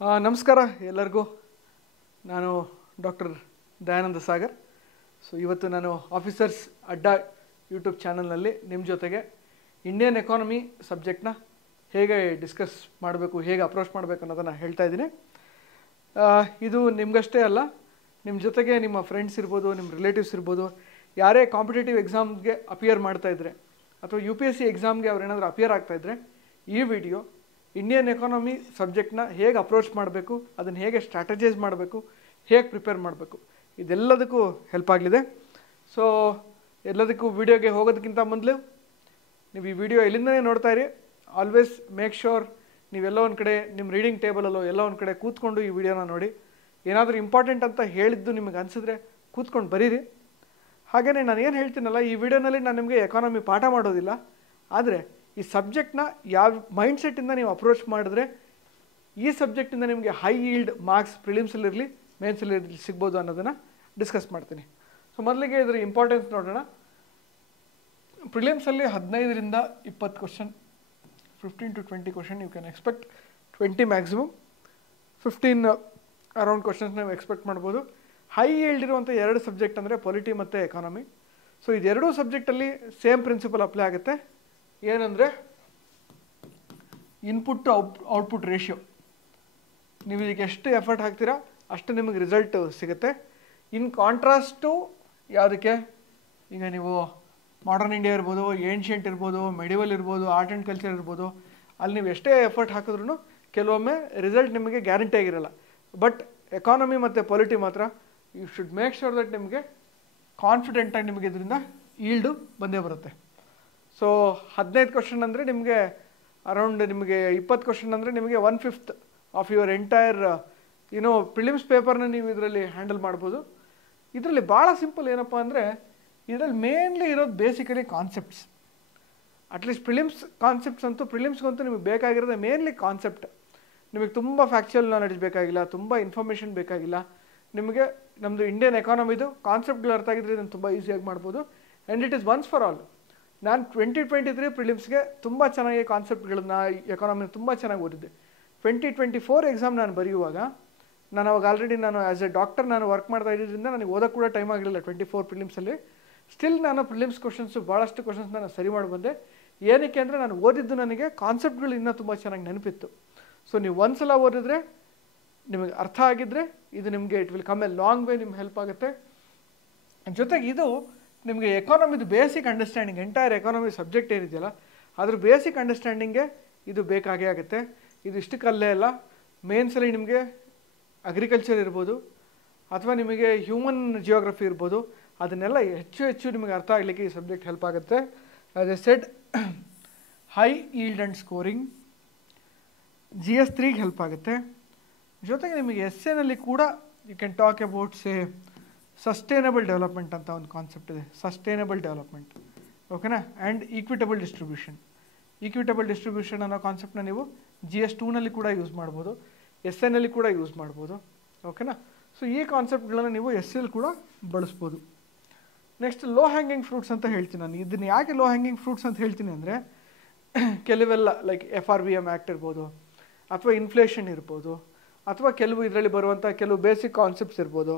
ನಮಸ್ಕಾರ ಎಲ್ಲರಿಗೂ. ನಾನು ಡಾಕ್ಟರ್ ದಯಾನಂದ ಸಾಗರ್. ಇವತ್ತು ನಾನು ಆಫೀಸರ್ಸ್ ಅಡ್ಡಾ ಯೂಟ್ಯೂಬ್ ಚಾನಲ್ನಲ್ಲಿ ನಿಮ್ಮ ಜೊತೆಗೆ ಇಂಡಿಯನ್ ಎಕಾನಮಿ ಸಬ್ಜೆಕ್ಟ್ನ ಹೇಗೆ ಡಿಸ್ಕಸ್ ಮಾಡಬೇಕು, ಹೇಗೆ ಅಪ್ರೋಚ್ ಮಾಡಬೇಕು ಅನ್ನೋದನ್ನು ಹೇಳ್ತಾ ಇದ್ದೀನಿ. ಇದು ನಿಮಗಷ್ಟೇ ಅಲ್ಲ, ನಿಮ್ಮ ಜೊತೆಗೆ ನಿಮ್ಮ ಫ್ರೆಂಡ್ಸ್ ಇರ್ಬೋದು, ನಿಮ್ಮ ರಿಲೇಟಿವ್ಸ್ ಇರ್ಬೋದು, ಯಾರೇ ಕಾಂಪಿಟೇಟಿವ್ ಎಕ್ಸಾಮ್ಗೆ ಅಪಿಯರ್ ಮಾಡ್ತಾಯಿದ್ರೆ ಅಥವಾ UPSC ಎಕ್ಸಾಮ್ಗೆ ಅವ್ರೇನಾದರೂ ಅಪಿಯರ್ ಆಗ್ತಾಯಿದ್ರೆ ಈ ವಿಡಿಯೋ ಇಂಡಿಯನ್ ಎಕಾನಮಿ ಸಬ್ಜೆಕ್ಟ್ನ ಹೇಗೆ ಅಪ್ರೋಚ್ ಮಾಡಬೇಕು, ಅದನ್ನು ಹೇಗೆ ಸ್ಟ್ರಾಟಜೈಸ್ ಮಾಡಬೇಕು, ಹೇಗೆ ಪ್ರಿಪೇರ್ ಮಾಡಬೇಕು, ಇದೆಲ್ಲದಕ್ಕೂ ಹೆಲ್ಪ್ ಆಗಲಿದೆ. ಸೊ ಎಲ್ಲದಕ್ಕೂ ವಿಡಿಯೋಗೆ ಹೋಗೋದಕ್ಕಿಂತ ಮೊದಲು ನೀವು ಈ ವಿಡಿಯೋ ಎಲ್ಲಿಂದನೇ ನೋಡ್ತಾ ಇರಿ. ಆಲ್ವೇಸ್ ಮೇಕ್ ಶ್ಯೂರ್ ನೀವೆಲ್ಲ ಒಂದು ಕಡೆ ನಿಮ್ಮ ರೀಡಿಂಗ್ ಟೇಬಲಲ್ಲೋ ಎಲ್ಲ ಒಂದು ಕಡೆ ಕೂತ್ಕೊಂಡು ಈ ವಿಡಿಯೋನ ನೋಡಿ. ಏನಾದರೂ ಇಂಪಾರ್ಟೆಂಟ್ ಅಂತ ಹೇಳಿದ್ದು ನಿಮಗೆ ಅನಿಸಿದ್ರೆ ಕೂತ್ಕೊಂಡು ಬರೀರಿ. ಹಾಗೆಯೇ ನಾನು ಏನು ಹೇಳ್ತೀನಲ್ಲ, ಈ ವಿಡಿಯೋನಲ್ಲಿ ನಾನು ನಿಮಗೆ ಎಕಾನಮಿ ಪಾಠ ಮಾಡೋದಿಲ್ಲ, ಆದರೆ ಈ ಸಬ್ಜೆಕ್ಟ್ನ ಯಾವ ಮೈಂಡ್ಸೆಟ್ಟಿಂದ ನೀವು ಅಪ್ರೋಚ್ ಮಾಡಿದ್ರೆ ಈ ಸಬ್ಜೆಕ್ಟಿಂದ ನಿಮಗೆ ಹೈ ಈಲ್ಡ್ ಮಾರ್ಕ್ಸ್ ಪ್ರಿಲಿಮ್ಸಲ್ಲಿರಲಿ ಮೇನ್ಸಲ್ಲಿರಲಿ ಸಿಗ್ಬೋದು ಅನ್ನೋದನ್ನು ಡಿಸ್ಕಸ್ ಮಾಡ್ತೀನಿ. ಸೊ ಮೊದಲಿಗೆ ಇದರ ಇಂಪಾರ್ಟೆನ್ಸ್ ನೋಡೋಣ. ಪ್ರಿಲಿಮ್ಸಲ್ಲಿ 15ರಿಂದ 20 question, 15 to 20 question you can expect. 20 maximum, 15 around questions ನೀವು ಎಕ್ಸ್ಪೆಕ್ಟ್ ಮಾಡ್ಬೋದು. ಹೈ ಈಲ್ಡ್ ಇರುವಂಥ ಎರಡು ಸಬ್ಜೆಕ್ಟ್ ಅಂದರೆ ಪೊಲಿಟಿ ಮತ್ತು ಎಕಾನಮಿ. ಸೊ ಇದೆರಡೂ ಸಬ್ಜೆಕ್ಟಲ್ಲಿ ಸೇಮ್ ಪ್ರಿನ್ಸಿಪಲ್ ಅಪ್ಲೈ ಆಗುತ್ತೆ. ಏನಂದರೆ ಇನ್ಪುಟ್ ಟು ಔಟ್ಪುಟ್ ರೇಷಿಯೋ. ನೀವು ಇದಕ್ಕೆ ಎಷ್ಟು ಎಫರ್ಟ್ ಹಾಕ್ತೀರಾ ಅಷ್ಟು ನಿಮಗೆ ರಿಸಲ್ಟ್ ಸಿಗುತ್ತೆ. ಇನ್ ಕಾಂಟ್ರಾಸ್ಟ್ ಟು ಯಾವುದಕ್ಕೆ, ಈಗ ನೀವು ಮಾಡರ್ನ್ ಇಂಡಿಯಾ ಇರ್ಬೋದು, ಏನ್ಷಿಯಂಟ್ ಇರ್ಬೋದು, ಮೆಡಿವಲ್ ಇರ್ಬೋದು, ಆರ್ಟ್ ಆ್ಯಂಡ್ ಕಲ್ಚರ್ ಇರ್ಬೋದು, ಅಲ್ಲಿ ನೀವು ಎಷ್ಟೇ ಎಫರ್ಟ್ ಹಾಕಿದ್ರೂ ಕೆಲವೊಮ್ಮೆ ರಿಸಲ್ಟ್ ನಿಮಗೆ ಗ್ಯಾರಂಟಿ ಆಗಿರಲ್ಲ. ಬಟ್ ಎಕಾನಮಿ ಮತ್ತು ಪೊಲಿಟಿ ಮಾತ್ರ you should make sure that ನಿಮಗೆ ಕಾನ್ಫಿಡೆಂಟಾಗಿ ನಿಮಗೆ ಇದರಿಂದ ಈಲ್ಡು ಬಂದೇ ಬರುತ್ತೆ. ಸೊ 15 ಕ್ವಶನ್ ಅಂದರೆ ನಿಮಗೆ ಅರೌಂಡ್ ನಿಮಗೆ 20 ಕ್ವಶನ್ ಅಂದರೆ ನಿಮಗೆ 1/5 ಆಫ್ ಯುವರ್ ಎಂಟೈರ್ ಪ್ರಿಲಿಮ್ಸ್ ಪೇಪರ್ನ ನೀವು ಇದರಲ್ಲಿ ಹ್ಯಾಂಡಲ್ ಮಾಡ್ಬೋದು. ಇದರಲ್ಲಿ ಭಾಳ ಸಿಂಪಲ್ ಏನಪ್ಪ ಅಂದರೆ, ಇದರಲ್ಲಿ ಮೇನ್ಲಿ ಇರೋದು basically concepts. At least prelims concepts ಅಂತೂ ಪ್ರಿಲಿಮ್ಸ್ಗಂತೂ ನಿಮಗೆ ಬೇಕಾಗಿರೋದು ಮೇನ್ಲಿ ಕಾನ್ಸೆಪ್ಟ್. ನಿಮಗೆ ತುಂಬ ಫ್ಯಾಕ್ಚುಯಲ್ ನಾಲೆಡ್ಜ್ ಬೇಕಾಗಿಲ್ಲ, ತುಂಬ ಇನ್ಫಾರ್ಮೇಷನ್ ಬೇಕಾಗಿಲ್ಲ. ನಿಮಗೆ ನಮ್ಮದು ಇಂಡಿಯನ್ ಎಕಾನಮಿದು ಕಾನ್ಸೆಪ್ಟ್ಗಳು ಅರ್ಥ ಆಗಿದ್ರೆ ಇದನ್ನು ತುಂಬ ಈಸಿಯಾಗಿ ಮಾಡ್ಬೋದು. And it is once for all. ನಾನು 2023 ಪ್ರಿಲಿಮ್ಸ್ಗೆ ತುಂಬ ಚೆನ್ನಾಗಿ ಕಾನ್ಸೆಪ್ಟ್ಗಳನ್ನ ಎಕಾನಮಿನ ತುಂಬ ಚೆನ್ನಾಗಿ ಓದಿದ್ದೆ. 2024 ಎಕ್ಸಾಮ್ ನಾನು ಬರೆಯುವಾಗ ನಾನು ಅವಾಗ ಆಲ್ರೆಡಿ ನಾನು ಆ್ಯಸ್ ಎ ಡಾಕ್ಟರ್ ನಾನು ವರ್ಕ್ ಮಾಡ್ತಾ ಇದ್ದಿದ್ದರಿಂದ ನನಗೆ ಓದೋಕ್ಕೆ ಕೂಡ ಟೈಮ್ ಆಗಲಿಲ್ಲ 24 ಪ್ರಿಲಿಮ್ಸಲ್ಲಿ. ಸ್ಟಿಲ್ ನಾನು ಪ್ರಿಲಿಮ್ಸ್ ಕ್ವಶನ್ಸು ಭಾಳಷ್ಟು ಕ್ವಶನ್ಸ್ ನಾನು ಸರಿ ಮಾಡಿ ಬಂದೆ. ಏನಕ್ಕೆ ಅಂದರೆ ನಾನು ಓದಿದ್ದು ನನಗೆ ಕಾನ್ಸೆಪ್ಟ್ಗಳು ಇನ್ನೂ ತುಂಬ ಚೆನ್ನಾಗಿ ನೆನಪಿತ್ತು. ಸೊ ನೀವು ಒಂದ್ಸಲ ಓದಿದ್ರೆ ನಿಮಗೆ ಅರ್ಥ ಆಗಿದ್ದರೆ ಇದು ನಿಮಗೆ it will come a long way, ನಿಮ್ಗೆ ಹೆಲ್ಪ್ ಆಗುತ್ತೆ. ಜೊತೆಗೆ ಇದು ನಿಮಗೆ ಎಕಾನಮಿದು basic understanding, entire economy subject ಏನಿದೆಯಲ್ಲ ಅದ್ರ ಬೇಸಿಕ್ ಅಂಡರ್ಸ್ಟ್ಯಾಂಡಿಂಗ್ಗೆ ಇದು ಬೇಕಾಗೇ ಆಗುತ್ತೆ. ಇದು ಇಷ್ಟಕ್ಕಲ್ಲೇ ಅಲ್ಲ, ಮೇನ್ಸಲ್ಲಿ ನಿಮಗೆ ಅಗ್ರಿಕಲ್ಚರ್ ಇರ್ಬೋದು ಅಥವಾ ನಿಮಗೆ ಹ್ಯೂಮನ್ ಜಿಯೋಗ್ರಫಿ ಇರ್ಬೋದು, ಅದನ್ನೆಲ್ಲ ಹೆಚ್ಚು ನಿಮಗೆ ಅರ್ಥ ಆಗಲಿಕ್ಕೆ ಈ ಸಬ್ಜೆಕ್ಟ್ ಹೆಲ್ಪ್ ಆಗುತ್ತೆ. As I said, high yield and scoring GS 3ಗೆ ಹೆಲ್ಪ್ ಆಗುತ್ತೆ. ಜೊತೆಗೆ ನಿಮಗೆ ಎಸ್ಸೆನಲ್ಲಿ ಕೂಡ you can talk about sustainable development ಅಂತ ಒಂದು ಕಾನ್ಸೆಪ್ಟ್ ಇದೆ. ಸಸ್ಟೈನಬಲ್ ಡೆವಲಪ್ಮೆಂಟ್, ಓಕೆನಾ. And equitable distribution. Equitable distribution ಅನ್ನೋ ಕಾನ್ಸೆಪ್ಟನ್ನ ನೀವು GS 2ನಲ್ಲಿ ಕೂಡ ಯೂಸ್ ಮಾಡ್ಬೋದು, SNಲ್ಲಿ ಕೂಡ ಯೂಸ್ ಮಾಡ್ಬೋದು, ಓಕೆನಾ. ಸೊ ಈ ಕಾನ್ಸೆಪ್ಟ್ಗಳನ್ನು ನೀವು SL ಕೂಡ ಬಳಸ್ಬೋದು. ನೆಕ್ಸ್ಟ್ ಲೋ ಹ್ಯಾಂಗಿಂಗ್ ಫ್ರೂಟ್ಸ್ ಅಂತ ಹೇಳ್ತೀನಿ ನಾನು. ಇದನ್ನು ಯಾಕೆ ಲೋ ಹ್ಯಾಂಗಿಂಗ್ ಫ್ರೂಟ್ಸ್ ಅಂತ ಹೇಳ್ತೀನಿ ಅಂದರೆ, ಕೆಲವೆಲ್ಲ ಲೈಕ್ FRBM ಆ್ಯಕ್ಟ್ ಇರ್ಬೋದು, ಅಥವಾ ಇನ್ಫ್ಲೇಷನ್ ಇರ್ಬೋದು, ಅಥವಾ ಕೆಲವು ಇದರಲ್ಲಿ ಬರುವಂಥ ಕೆಲವು ಬೇಸಿಕ್ ಕಾನ್ಸೆಪ್ಟ್ಸ್ ಇರ್ಬೋದು,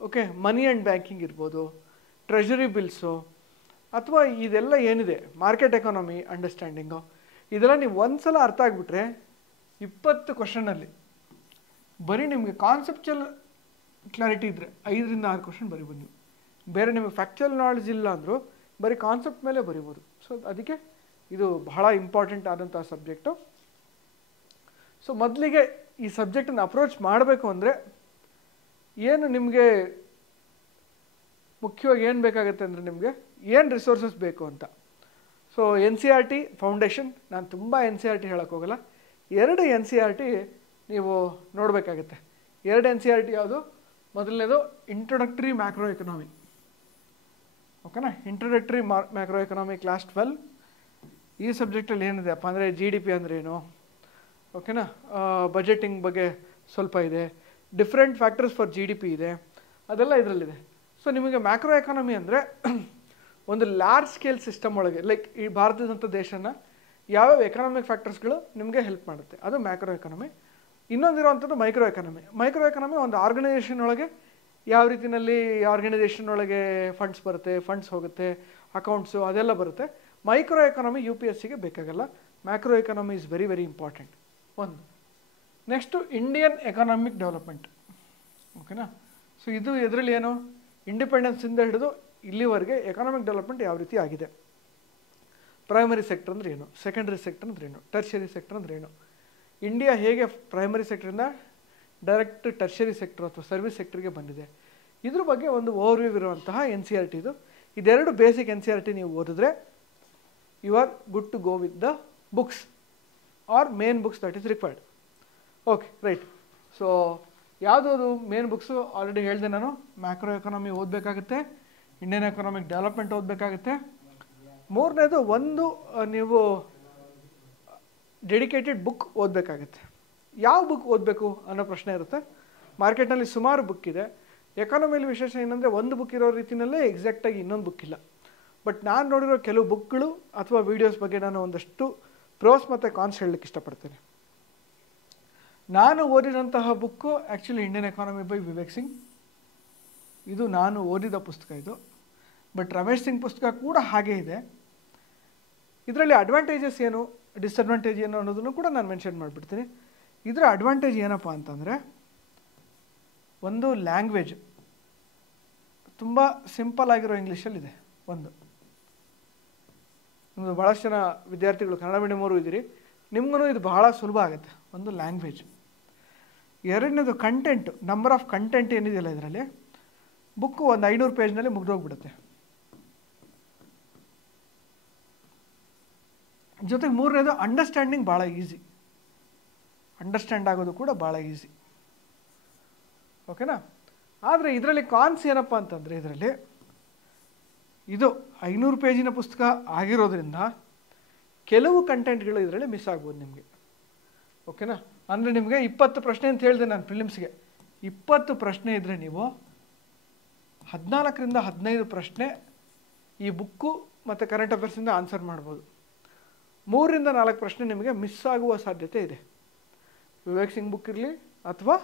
ಓಕೆ, ಮನಿ ಆ್ಯಂಡ್ ಬ್ಯಾಂಕಿಂಗ್ ಇರ್ಬೋದು, ಟ್ರೆಷರಿ ಬಿಲ್ಸು, ಅಥವಾ ಇದೆಲ್ಲ ಏನಿದೆ ಮಾರ್ಕೆಟ್ ಎಕಾನಮಿ ಅಂಡರ್ಸ್ಟ್ಯಾಂಡಿಂಗು, ಇದೆಲ್ಲ ನೀವು ಒಂದ್ಸಲ ಅರ್ಥ ಆಗಿಬಿಟ್ರೆ 20 ಕ್ವಶನಲ್ಲಿ ಬರೀ ನಿಮಗೆ ಕಾನ್ಸೆಪ್ಚುಯಲ್ ಕ್ಲಾರಿಟಿ ಇದ್ದರೆ 5ರಿಂದ 6 ಕ್ವಶನ್ ಬರಿಬೋದು ನೀವು. ಬೇರೆ ನಿಮಗೆ ಫ್ಯಾಕ್ಚುಯಲ್ ನಾಲೆಡ್ಜ್ ಇಲ್ಲ ಅಂದರೂ ಬರೀ ಕಾನ್ಸೆಪ್ಟ್ ಮೇಲೆ ಬರಿಬೋದು. ಸೊ ಅದಕ್ಕೆ ಇದು ಬಹಳ ಇಂಪಾರ್ಟೆಂಟ್ ಆದಂಥ ಸಬ್ಜೆಕ್ಟು. ಸೊ ಮೊದಲಿಗೆ ಈ ಸಬ್ಜೆಕ್ಟನ್ನು ಅಪ್ರೋಚ್ ಮಾಡಬೇಕು ಅಂದರೆ ಏನು ನಿಮಗೆ ಮುಖ್ಯವಾಗಿ ಏನು ಬೇಕಾಗುತ್ತೆ ಅಂದರೆ, ನಿಮಗೆ ಏನು ರಿಸೋರ್ಸಸ್ ಬೇಕು ಅಂತ. ಸೊ NCERT ಫೌಂಡೇಶನ್, ನಾನು ತುಂಬ NCERT ಹೇಳೋಕ್ಕೆ ಹೋಗಲ್ಲ, 2 NCERT ನೀವು ನೋಡಬೇಕಾಗತ್ತೆ. 2 NCERT ಯಾವುದು? ಮೊದಲನೇದು ಇಂಟ್ರೊಡಕ್ಟರಿ ಮ್ಯಾಕ್ರೋ ಎಕನಾಮಿ, ಓಕೆನಾ. Introductory macro economy class 12. ಈ ಸಬ್ಜೆಕ್ಟಲ್ಲಿ ಏನಿದೆ ಅಪ್ಪ ಅಂದರೆ GDP ಅಂದರೆ ಏನು, ಓಕೆನಾ. ಬಜೆಟಿಂಗ್ ಬಗ್ಗೆ ಸ್ವಲ್ಪ ಇದೆ, ಡಿಫ್ರೆಂಟ್ ಫ್ಯಾಕ್ಟರ್ಸ್ ಫಾರ್ GDP ಇದೆ, ಅದೆಲ್ಲ ಇದರಲ್ಲಿದೆ. ಸೊ ನಿಮಗೆ ಮ್ಯಾಕ್ರೋ ಎಕಾನಮಿ ಅಂದರೆ ಒಂದು ಲಾರ್ಜ್ ಸ್ಕೇಲ್ ಸಿಸ್ಟಮ್ ಒಳಗೆ, ಲೈಕ್ ಈ ಭಾರತದಂಥ ದೇಶನ ಯಾವ್ಯಾವ ಎಕನಾಮಿಕ್ ಫ್ಯಾಕ್ಟರ್ಸ್ಗಳು ನಿಮಗೆ ಹೆಲ್ಪ್ ಮಾಡುತ್ತೆ, ಅದು ಮ್ಯಾಕ್ರೋ ಎಕಾನಮಿ. ಇನ್ನೊಂದಿರುವಂಥದ್ದು ಮೈಕ್ರೋ ಎಕಾನಮಿ. ಮೈಕ್ರೋ ಎಕಾನಮಿ ಒಂದು ಆರ್ಗನೈಸೇಷನ್ ಒಳಗೆ ಯಾವ ರೀತಿಯಲ್ಲಿ ಆರ್ಗನೈಸೇಷನ್ ಒಳಗೆ ಫಂಡ್ಸ್ ಬರುತ್ತೆ, ಫಂಡ್ಸ್ ಹೋಗುತ್ತೆ, ಅಕೌಂಟ್ಸು ಅದೆಲ್ಲ ಬರುತ್ತೆ. ಮೈಕ್ರೋ ಎಕಾನಮಿ UPSCಗೆ ಬೇಕಾಗಲ್ಲ. Macro economy is very very important. ಒಂದು ನೆಕ್ಸ್ಟು ಇಂಡಿಯನ್ ಎಕಾನಮಿಕ್ ಡೆವಲಪ್ಮೆಂಟ್. ಓಕೆನಾ? ಸೊ ಇದು ಇದರಲ್ಲಿ ಏನು, ಇಂಡಿಪೆಂಡೆನ್ಸಿಂದ ಹಿಡಿದು ಇಲ್ಲಿವರೆಗೆ ಎಕಾನಮಿಕ್ ಡೆವಲಪ್ಮೆಂಟ್ ಯಾವ ರೀತಿ ಆಗಿದೆ. ಪ್ರೈಮರಿ ಸೆಕ್ಟರ್ ಅಂದರೆ ಏನು, ಸೆಕೆಂಡರಿ ಸೆಕ್ಟರ್ ಅಂದರೆ ಏನು, ಟರ್ಷರಿ ಸೆಕ್ಟರ್ ಅಂದರೆ ಏನು, ಇಂಡಿಯಾ ಹೇಗೆ ಪ್ರೈಮರಿ ಸೆಕ್ಟರಿಂದ ಡೈರೆಕ್ಟ್ ಟರ್ಷರಿ ಸೆಕ್ಟರ್ ಅಥವಾ ಸರ್ವಿಸ್ ಸೆಕ್ಟರ್ಗೆ ಬಂದಿದೆ, ಇದ್ರ ಬಗ್ಗೆ ಒಂದು ಓವರ್ವ್ಯೂ ಇರುವಂತಹ NCERT ಇದು. ಇದೆರಡು ಬೇಸಿಕ್ NCERT ನೀವು ಓದಿದ್ರೆ you are good to go with the books are main books that is required. Okay right. So ಯಾವುದದು ಮೇನ್ ಬುಕ್ಸು ಆಲ್ರೆಡಿ ಹೇಳಿದೆ ನಾನು. ಮ್ಯಾಕ್ರೋ ಎಕಾನಮಿ ಓದಬೇಕಾಗುತ್ತೆ, ಇಂಡಿಯನ್ ಎಕಾನಮಿಕ್ ಡೆವಲಪ್ಮೆಂಟ್ ಓದಬೇಕಾಗುತ್ತೆ. ಮೂರನೇದು ಒಂದು ನೀವು ಡೆಡಿಕೇಟೆಡ್ ಬುಕ್ ಓದಬೇಕಾಗುತ್ತೆ. ಯಾವ ಬುಕ್ ಓದಬೇಕು ಅನ್ನೋ ಪ್ರಶ್ನೆ ಇರುತ್ತೆ. ಮಾರ್ಕೆಟ್ನಲ್ಲಿ ಸುಮಾರು ಬುಕ್ ಇದೆ. ಎಕಾನಮಿಯಲ್ಲಿ ವಿಶೇಷ ಏನಂದರೆ ಒಂದು ಬುಕ್ ಇರೋ ರೀತಿಯಲ್ಲೇ ಎಕ್ಸಾಕ್ಟಾಗಿ ಇನ್ನೊಂದು ಬುಕ್ ಇಲ್ಲ. ಬಟ್ ನಾನು ನೋಡಿರೋ ಕೆಲವು ಬುಕ್ಗಳು ಅಥವಾ ವೀಡಿಯೋಸ್ ಬಗ್ಗೆ ನಾನು ಒಂದಷ್ಟು ಪ್ರೋಸ್ ಮತ್ತು ಕಾನ್ಸ್ ಹೇಳಲಿಕ್ಕೆ ಇಷ್ಟಪಡ್ತೇನೆ. ನಾನು ಓದಿದಂತಹ book actually Indian economy by Vivek Singh. ಇದು ನಾನು ಓದಿದ ಪುಸ್ತಕ ಇದು. ಬಟ್ ರಮೇಶ್ ಸಿಂಗ್ ಪುಸ್ತಕ ಕೂಡ ಹಾಗೇ ಇದೆ. ಇದರಲ್ಲಿ ಅಡ್ವಾಂಟೇಜಸ್ ಏನು, ಡಿಸ್ಅಡ್ವಾಂಟೇಜ್ ಏನು ಅನ್ನೋದನ್ನು ಕೂಡ ನಾನು ಮೆನ್ಷನ್ ಮಾಡಿಬಿಡ್ತೀನಿ. ಇದರ ಅಡ್ವಾಂಟೇಜ್ ಏನಪ್ಪ ಅಂತಂದರೆ, ಒಂದು ಲ್ಯಾಂಗ್ವೇಜ್ ತುಂಬ ಸಿಂಪಲ್ ಆಗಿರೋ ಇಂಗ್ಲೀಷಲ್ಲಿದೆ. ನಿಮ್ಮದು ಭಾಳಷ್ಟು ಜನ ವಿದ್ಯಾರ್ಥಿಗಳು ಕನ್ನಡ ಮೀಡಿಯಮವರು ಇದ್ದೀರಿ, ನಿಮಗೂ ಇದು ಬಹಳ ಸುಲಭ ಆಗುತ್ತೆ. ಒಂದು ಲ್ಯಾಂಗ್ವೇಜ್. ಎರಡನೇದು ಕಂಟೆಂಟ್, ನಂಬರ್ ಆಫ್ ಕಂಟೆಂಟ್ ಏನಿದೆಯಲ್ಲ ಇದರಲ್ಲಿ, ಬುಕ್ಕು ಒಂದು 500 ಪೇಜ್ನಲ್ಲಿ ಮುಗಿದೋಗ್ಬಿಡುತ್ತೆ. ಜೊತೆಗೆ ಮೂರನೇದು ಅಂಡರ್ಸ್ಟ್ಯಾಂಡಿಂಗ್ ಭಾಳ ಈಸಿ, ಅಂಡರ್ಸ್ಟ್ಯಾಂಡ್ ಆಗೋದು ಕೂಡ ಭಾಳ ಈಸಿ. ಓಕೆನಾ? ಆದರೆ ಇದರಲ್ಲಿ ಕಾನ್ಸ್ ಏನಪ್ಪ ಅಂತಂದರೆ, ಇದರಲ್ಲಿ ಇದು 500 ಪೇಜಿನ ಪುಸ್ತಕ ಆಗಿರೋದ್ರಿಂದ ಕೆಲವು ಕಂಟೆಂಟ್ಗಳು ಇದರಲ್ಲಿ ಮಿಸ್ ಆಗ್ಬೋದು ನಿಮಗೆ. ಓಕೆನಾ? ಅಂದರೆ ನಿಮಗೆ 20 ಪ್ರಶ್ನೆ ಅಂತ ಹೇಳಿದೆ ನಾನು ಪ್ರಿಲಿಮ್ಸ್ಗೆ. 20 ಪ್ರಶ್ನೆ ಇದ್ದರೆ ನೀವು 14ರಿಂದ 15 ಪ್ರಶ್ನೆ ಈ ಬುಕ್ಕು ಮತ್ತು ಕರೆಂಟ್ ಅಫೇರ್ಸಿಂದ ಆನ್ಸರ್ ಮಾಡ್ಬೋದು. 3ರಿಂದ 4 ಪ್ರಶ್ನೆ ನಿಮಗೆ ಮಿಸ್ ಆಗುವ ಸಾಧ್ಯತೆ ಇದೆ, ವಿವೇಕ್ ಸಿಂಗ್ ಬುಕ್ ಇರಲಿ ಅಥವಾ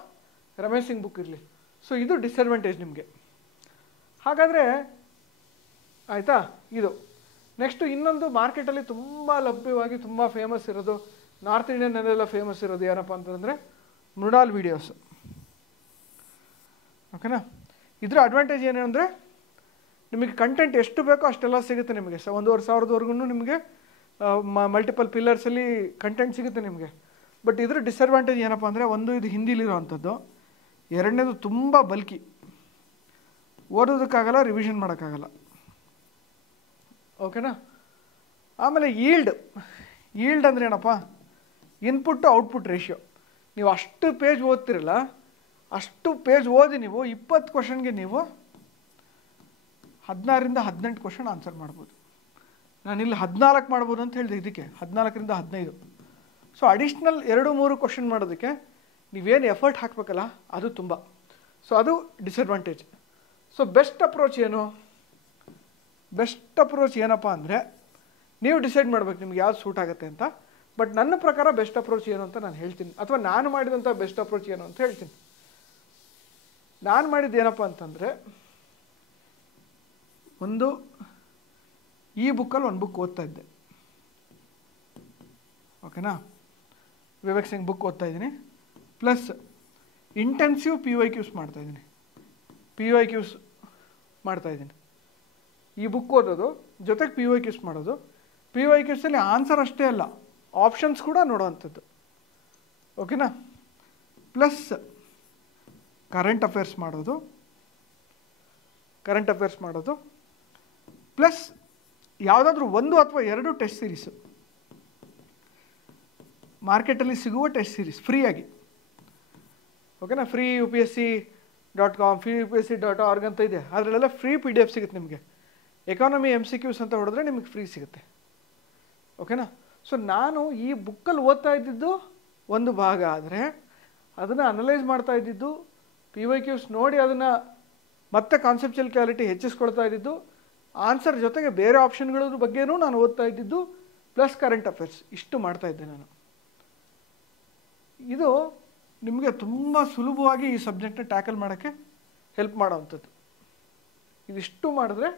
ರಮೇಶ್ ಸಿಂಗ್ ಬುಕ್ ಇರಲಿ. ಸೊ ಇದು ಡಿಸ್ಅಡ್ವಾಂಟೇಜ್ ನಿಮಗೆ. ಹಾಗಾದರೆ ಆಯಿತಾ? ಇದು ನೆಕ್ಸ್ಟು ಇನ್ನೊಂದು ಮಾರ್ಕೆಟಲ್ಲಿ ತುಂಬ ಲಭ್ಯವಾಗಿ ತುಂಬ ಫೇಮಸ್ ಇರೋದು, ನಾರ್ತ್ ಇಂಡಿಯನ್ನಲ್ಲೆಲ್ಲ ಫೇಮಸ್ ಇರೋದು ಏನಪ್ಪ ಅಂತಂದರೆ ಮೃಣಾಲ್ ವೀಡಿಯೋಸ್. ಓಕೆನಾ? ಇದರ ಅಡ್ವಾಂಟೇಜ್ ಏನು ಅಂದರೆ, ನಿಮಗೆ ಕಂಟೆಂಟ್ ಎಷ್ಟು ಬೇಕೋ ಅಷ್ಟೆಲ್ಲ ಸಿಗುತ್ತೆ ನಿಮಗೆ. 1,500ವರೆಗೂ ನಿಮಗೆ ಮಲ್ಟಿಪಲ್ ಪಿಲ್ಲರ್ಸಲ್ಲಿ ಕಂಟೆಂಟ್ ಸಿಗುತ್ತೆ ನಿಮಗೆ. ಬಟ್ ಇದ್ರ ಡಿಸ್ಅಡ್ವಾಂಟೇಜ್ ಏನಪ್ಪ ಅಂದರೆ, ಒಂದು ಇದು ಹಿಂದಿಲಿರೋವಂಥದ್ದು, ಎರಡನೇದು ತುಂಬ ಬಲ್ಕಿ, ಓದೋದಕ್ಕಾಗಲ್ಲ, ರಿವಿಷನ್ ಮಾಡೋಕ್ಕಾಗಲ್ಲ. ಓಕೆನಾ? ಆಮೇಲೆ ಈಲ್ಡ್ ಅಂದರೆ ಏನಪ್ಪ, ಇನ್ಪುಟ್ ಟು ಔಟ್ಪುಟ್ ರೇಷಿಯೋ. ನೀವು ಅಷ್ಟು ಪೇಜ್ ಓದ್ತಿರಲ್ಲ, ಅಷ್ಟು ಪೇಜ್ ಓದಿ ನೀವು 20 ಕ್ವಶನ್ಗೆ ನೀವು 16ರಿಂದ 18 ಕ್ವಶನ್ ಆನ್ಸರ್ ಮಾಡ್ಬೋದು. ನಾನಿಲ್ಲಿ 14 ಮಾಡ್ಬೋದು ಅಂತ ಹೇಳಿದೆ, ಇದಕ್ಕೆ 14ರಿಂದ 15. ಸೊ ಅಡಿಷ್ನಲ್ 2-3 ಕ್ವಶನ್ ಮಾಡೋದಕ್ಕೆ ನೀವೇನು ಎಫರ್ಟ್ ಹಾಕಬೇಕಲ್ಲ, ಅದು ತುಂಬ. ಸೊ ಅದು ಡಿಸ್ಅಡ್ವಾಂಟೇಜ್. ಸೊ ಬೆಸ್ಟ್ ಅಪ್ರೋಚ್ ಏನಪ್ಪ ಅಂದರೆ, ನೀವು ಡಿಸೈಡ್ ಮಾಡ್ಬೇಕು ನಿಮ್ಗೆ ಯಾವ್ದು ಸೂಟ್ ಆಗುತ್ತೆ ಅಂತ. ಬಟ್ ನನ್ನ ಪ್ರಕಾರ ಬೆಸ್ಟ್ ಅಪ್ರೋಚ್ ಏನು ಅಂತ ನಾನು ಹೇಳ್ತೀನಿ, ಅಥವಾ ನಾನು ಮಾಡಿದಂಥ ಬೆಸ್ಟ್ ಅಪ್ರೋಚ್ ಏನು ಅಂತ ಹೇಳ್ತೀನಿ. ನಾನು ಮಾಡಿದ್ದೇನಪ್ಪ ಅಂತಂದರೆ, ಒಂದು ಈ ಬುಕ್ಕಲ್ಲಿ ಒಂದು ಬುಕ್ ಓದ್ತಾ ಇದ್ದೆ. ಓಕೆನಾ? ವಿವೇಕ್ ಸಿಂಗ್ ಬುಕ್ ಓದ್ತಾ ಇದ್ದೀನಿ, ಪ್ಲಸ್ ಇಂಟೆನ್ಸಿವ್ PYQs ಮಾಡ್ತಾಯಿದ್ದೀನಿ. ಈ ಬುಕ್ ಓದೋದು ಜೊತೆಗೆ PYQs ಮಾಡೋದು. PYQsಲ್ಲಿ ಆನ್ಸರ್ ಅಷ್ಟೇ ಅಲ್ಲ, ಆಪ್ಷನ್ಸ್ ಕೂಡ ನೋಡೋವಂಥದ್ದು. ಓಕೆನಾ? ಪ್ಲಸ್ ಕರೆಂಟ್ ಅಫೇರ್ಸ್ ಮಾಡೋದು, ಪ್ಲಸ್ ಯಾವುದಾದ್ರೂ 1 ಅಥವಾ 2 ಟೆಸ್ಟ್ ಸೀರೀಸು, ಮಾರ್ಕೆಟಲ್ಲಿ ಸಿಗುವ ಟೆಸ್ಟ್ ಸೀರೀಸ್ ಫ್ರೀಯಾಗಿ. ಓಕೆನಾ? ಫ್ರೀ UPSC.com, ಫ್ರೀ UPSC.org ಅಂತ ಇದೆ, ಅದರಲ್ಲೆಲ್ಲ ಫ್ರೀ PDF ಸಿಗುತ್ತೆ ನಿಮಗೆ. ಎಕಾನಮಿ MCQs ಅಂತ ಹೊಡೆದ್ರೆ ನಿಮಗೆ ಫ್ರೀ ಸಿಗುತ್ತೆ. ಓಕೆನಾ? ಸೊ ನಾನು ಈ ಬುಕ್ಕಲ್ಲಿ ಓದ್ತಾ ಇದ್ದಿದ್ದು ಒಂದು ಭಾಗ ಆದರೆ, ಅದನ್ನು ಅನಲೈಸ್ ಮಾಡ್ತಾ ಇದ್ದಿದ್ದು, PYQs ನೋಡಿ ಅದನ್ನು ಮತ್ತೆ ಕಾನ್ಸೆಪ್ಚುಯಲ್ ಕ್ಲಾರಿಟಿ ಹೆಚ್ಚಿಸ್ಕೊಳ್ತಾ ಇದ್ದಿದ್ದು, ಆನ್ಸರ್ ಜೊತೆಗೆ ಬೇರೆ ಆಪ್ಷನ್ಗಳ ಬಗ್ಗೆನೂ ನಾನು ಓದ್ತಾ ಇದ್ದಿದ್ದು, ಪ್ಲಸ್ ಕರೆಂಟ್ ಅಫೇರ್ಸ್, ಇಷ್ಟು ಮಾಡ್ತಾ ಇದ್ದೆ ನಾನು. ಇದು ನಿಮಗೆ ತುಂಬ ಸುಲಭವಾಗಿ ಈ ಸಬ್ಜೆಕ್ಟ್ನ ಟ್ಯಾಕಲ್ ಮಾಡೋಕ್ಕೆ ಹೆಲ್ಪ್ ಮಾಡೋವಂಥದ್ದು. ಇದಿಷ್ಟು ಮಾಡಿದ್ರೆ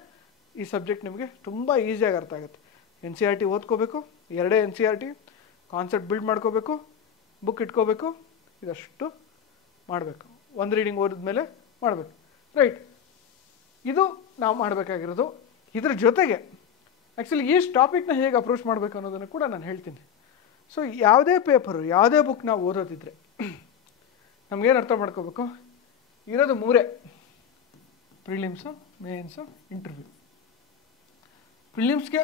ಈ ಸಬ್ಜೆಕ್ಟ್ ನಿಮಗೆ ತುಂಬ ಈಸಿಯಾಗಿ ಅರ್ಥ ಆಗುತ್ತೆ. NCERT ಓದ್ಕೋಬೇಕು, 2 NCERT, ಕಾನ್ಸೆಪ್ಟ್ ಬಿಲ್ಡ್ ಮಾಡ್ಕೋಬೇಕು, ಬುಕ್ ಇಟ್ಕೋಬೇಕು, ಇದಷ್ಟು ಮಾಡಬೇಕು. ಒಂದು ರೀಡಿಂಗ್ ಓದಿದ್ಮೇಲೆ ಮಾಡಬೇಕು. ರೈಟ್, ಇದು ನಾವು ಮಾಡಬೇಕಾಗಿರೋದು. ಇದ್ರ ಜೊತೆಗೆ ಆ್ಯಕ್ಚುಲಿ ಈ ಟಾಪಿಕ್ನ ಹೇಗೆ ಅಪ್ರೋಚ್ ಮಾಡಬೇಕು ಅನ್ನೋದನ್ನು ಕೂಡ ನಾನು ಹೇಳ್ತೀನಿ. ಸೊ ಯಾವುದೇ ಪೇಪರು, ಯಾವುದೇ ಬುಕ್ ನಾವು ಓದೋದಿದ್ರೆ ನಮಗೇನು ಅರ್ಥ ಮಾಡ್ಕೋಬೇಕು, ಇರೋದು 3: ಪ್ರಿಲಿಮ್ಸು, ಮೇನ್ಸು, ಇಂಟರ್ವ್ಯೂ. ಪ್ರಿಲಿಮ್ಸ್ಗೆ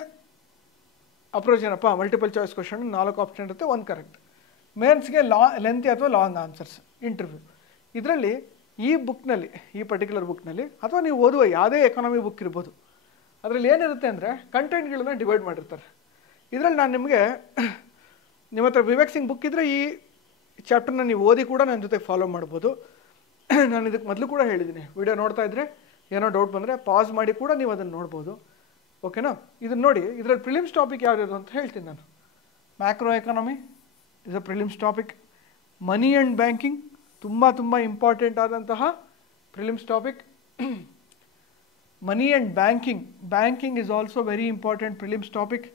ಅಪ್ರೋಚ್ ಏನಪ್ಪ, ಮಲ್ಟಿಪಲ್ ಚಾಯ್ಸ್ ಕ್ವಶನ್, 4 ಆಪ್ಷನ್ ಇರುತ್ತೆ, 1 ಕರೆಕ್ಟ್. ಮೇನ್ಸ್ಗೆ ಲೆಂತಿ ಅಥವಾ ಲಾಂಗ್ ಆನ್ಸರ್ಸ್. ಇಂಟರ್ವ್ಯೂ ಇದರಲ್ಲಿ ಈ ಬುಕ್ನಲ್ಲಿ, ಈ ಪರ್ಟಿಕ್ಯುಲರ್ ಬುಕ್ನಲ್ಲಿ ಅಥವಾ ನೀವು ಓದುವ ಯಾವುದೇ ಎಕಾನಮಿ ಬುಕ್ ಇರ್ಬೋದು, ಅದರಲ್ಲಿ ಏನಿರುತ್ತೆ ಅಂದರೆ ಕಂಟೆಂಟ್ಗಳನ್ನ ಡಿವೈಡ್ ಮಾಡಿರ್ತಾರೆ. ಇದರಲ್ಲಿ ನಾನು ನಿಮಗೆ, ನಿಮ್ಮ ಹತ್ರ ವಿವೇಕ್ ಸಿಂಗ್ ಬುಕ್ ಇದ್ದರೆ ಈ ಚಾಪ್ಟರ್ನ ನೀವು ಓದಿ ಕೂಡ ನನ್ನ ಜೊತೆ ಫಾಲೋ ಮಾಡ್ಬೋದು. ನಾನು ಇದಕ್ಕೆ ಮೊದಲು ಕೂಡ ಹೇಳಿದ್ದೀನಿ, ವಿಡಿಯೋ ನೋಡ್ತಾ ಇದ್ದರೆ ಏನೋ ಡೌಟ್ ಬಂದರೆ ಪಾಸ್ ಮಾಡಿ ಕೂಡ ನೀವು ಅದನ್ನು ನೋಡ್ಬೋದು. ಓಕೆನಾ? ಇದನ್ನು ನೋಡಿ, ಇದರಲ್ಲಿ ಪ್ರಿಲಿಮ್ಸ್ ಟಾಪಿಕ್ ಯಾವ್ದು ಅಂತ ಹೇಳ್ತೀನಿ ನಾನು. Macro economy is a prelims topic. Money and banking ತುಂಬ ಇಂಪಾರ್ಟೆಂಟ್ ಆದಂತಹ prelims topic. Money and banking is also very important prelims topic.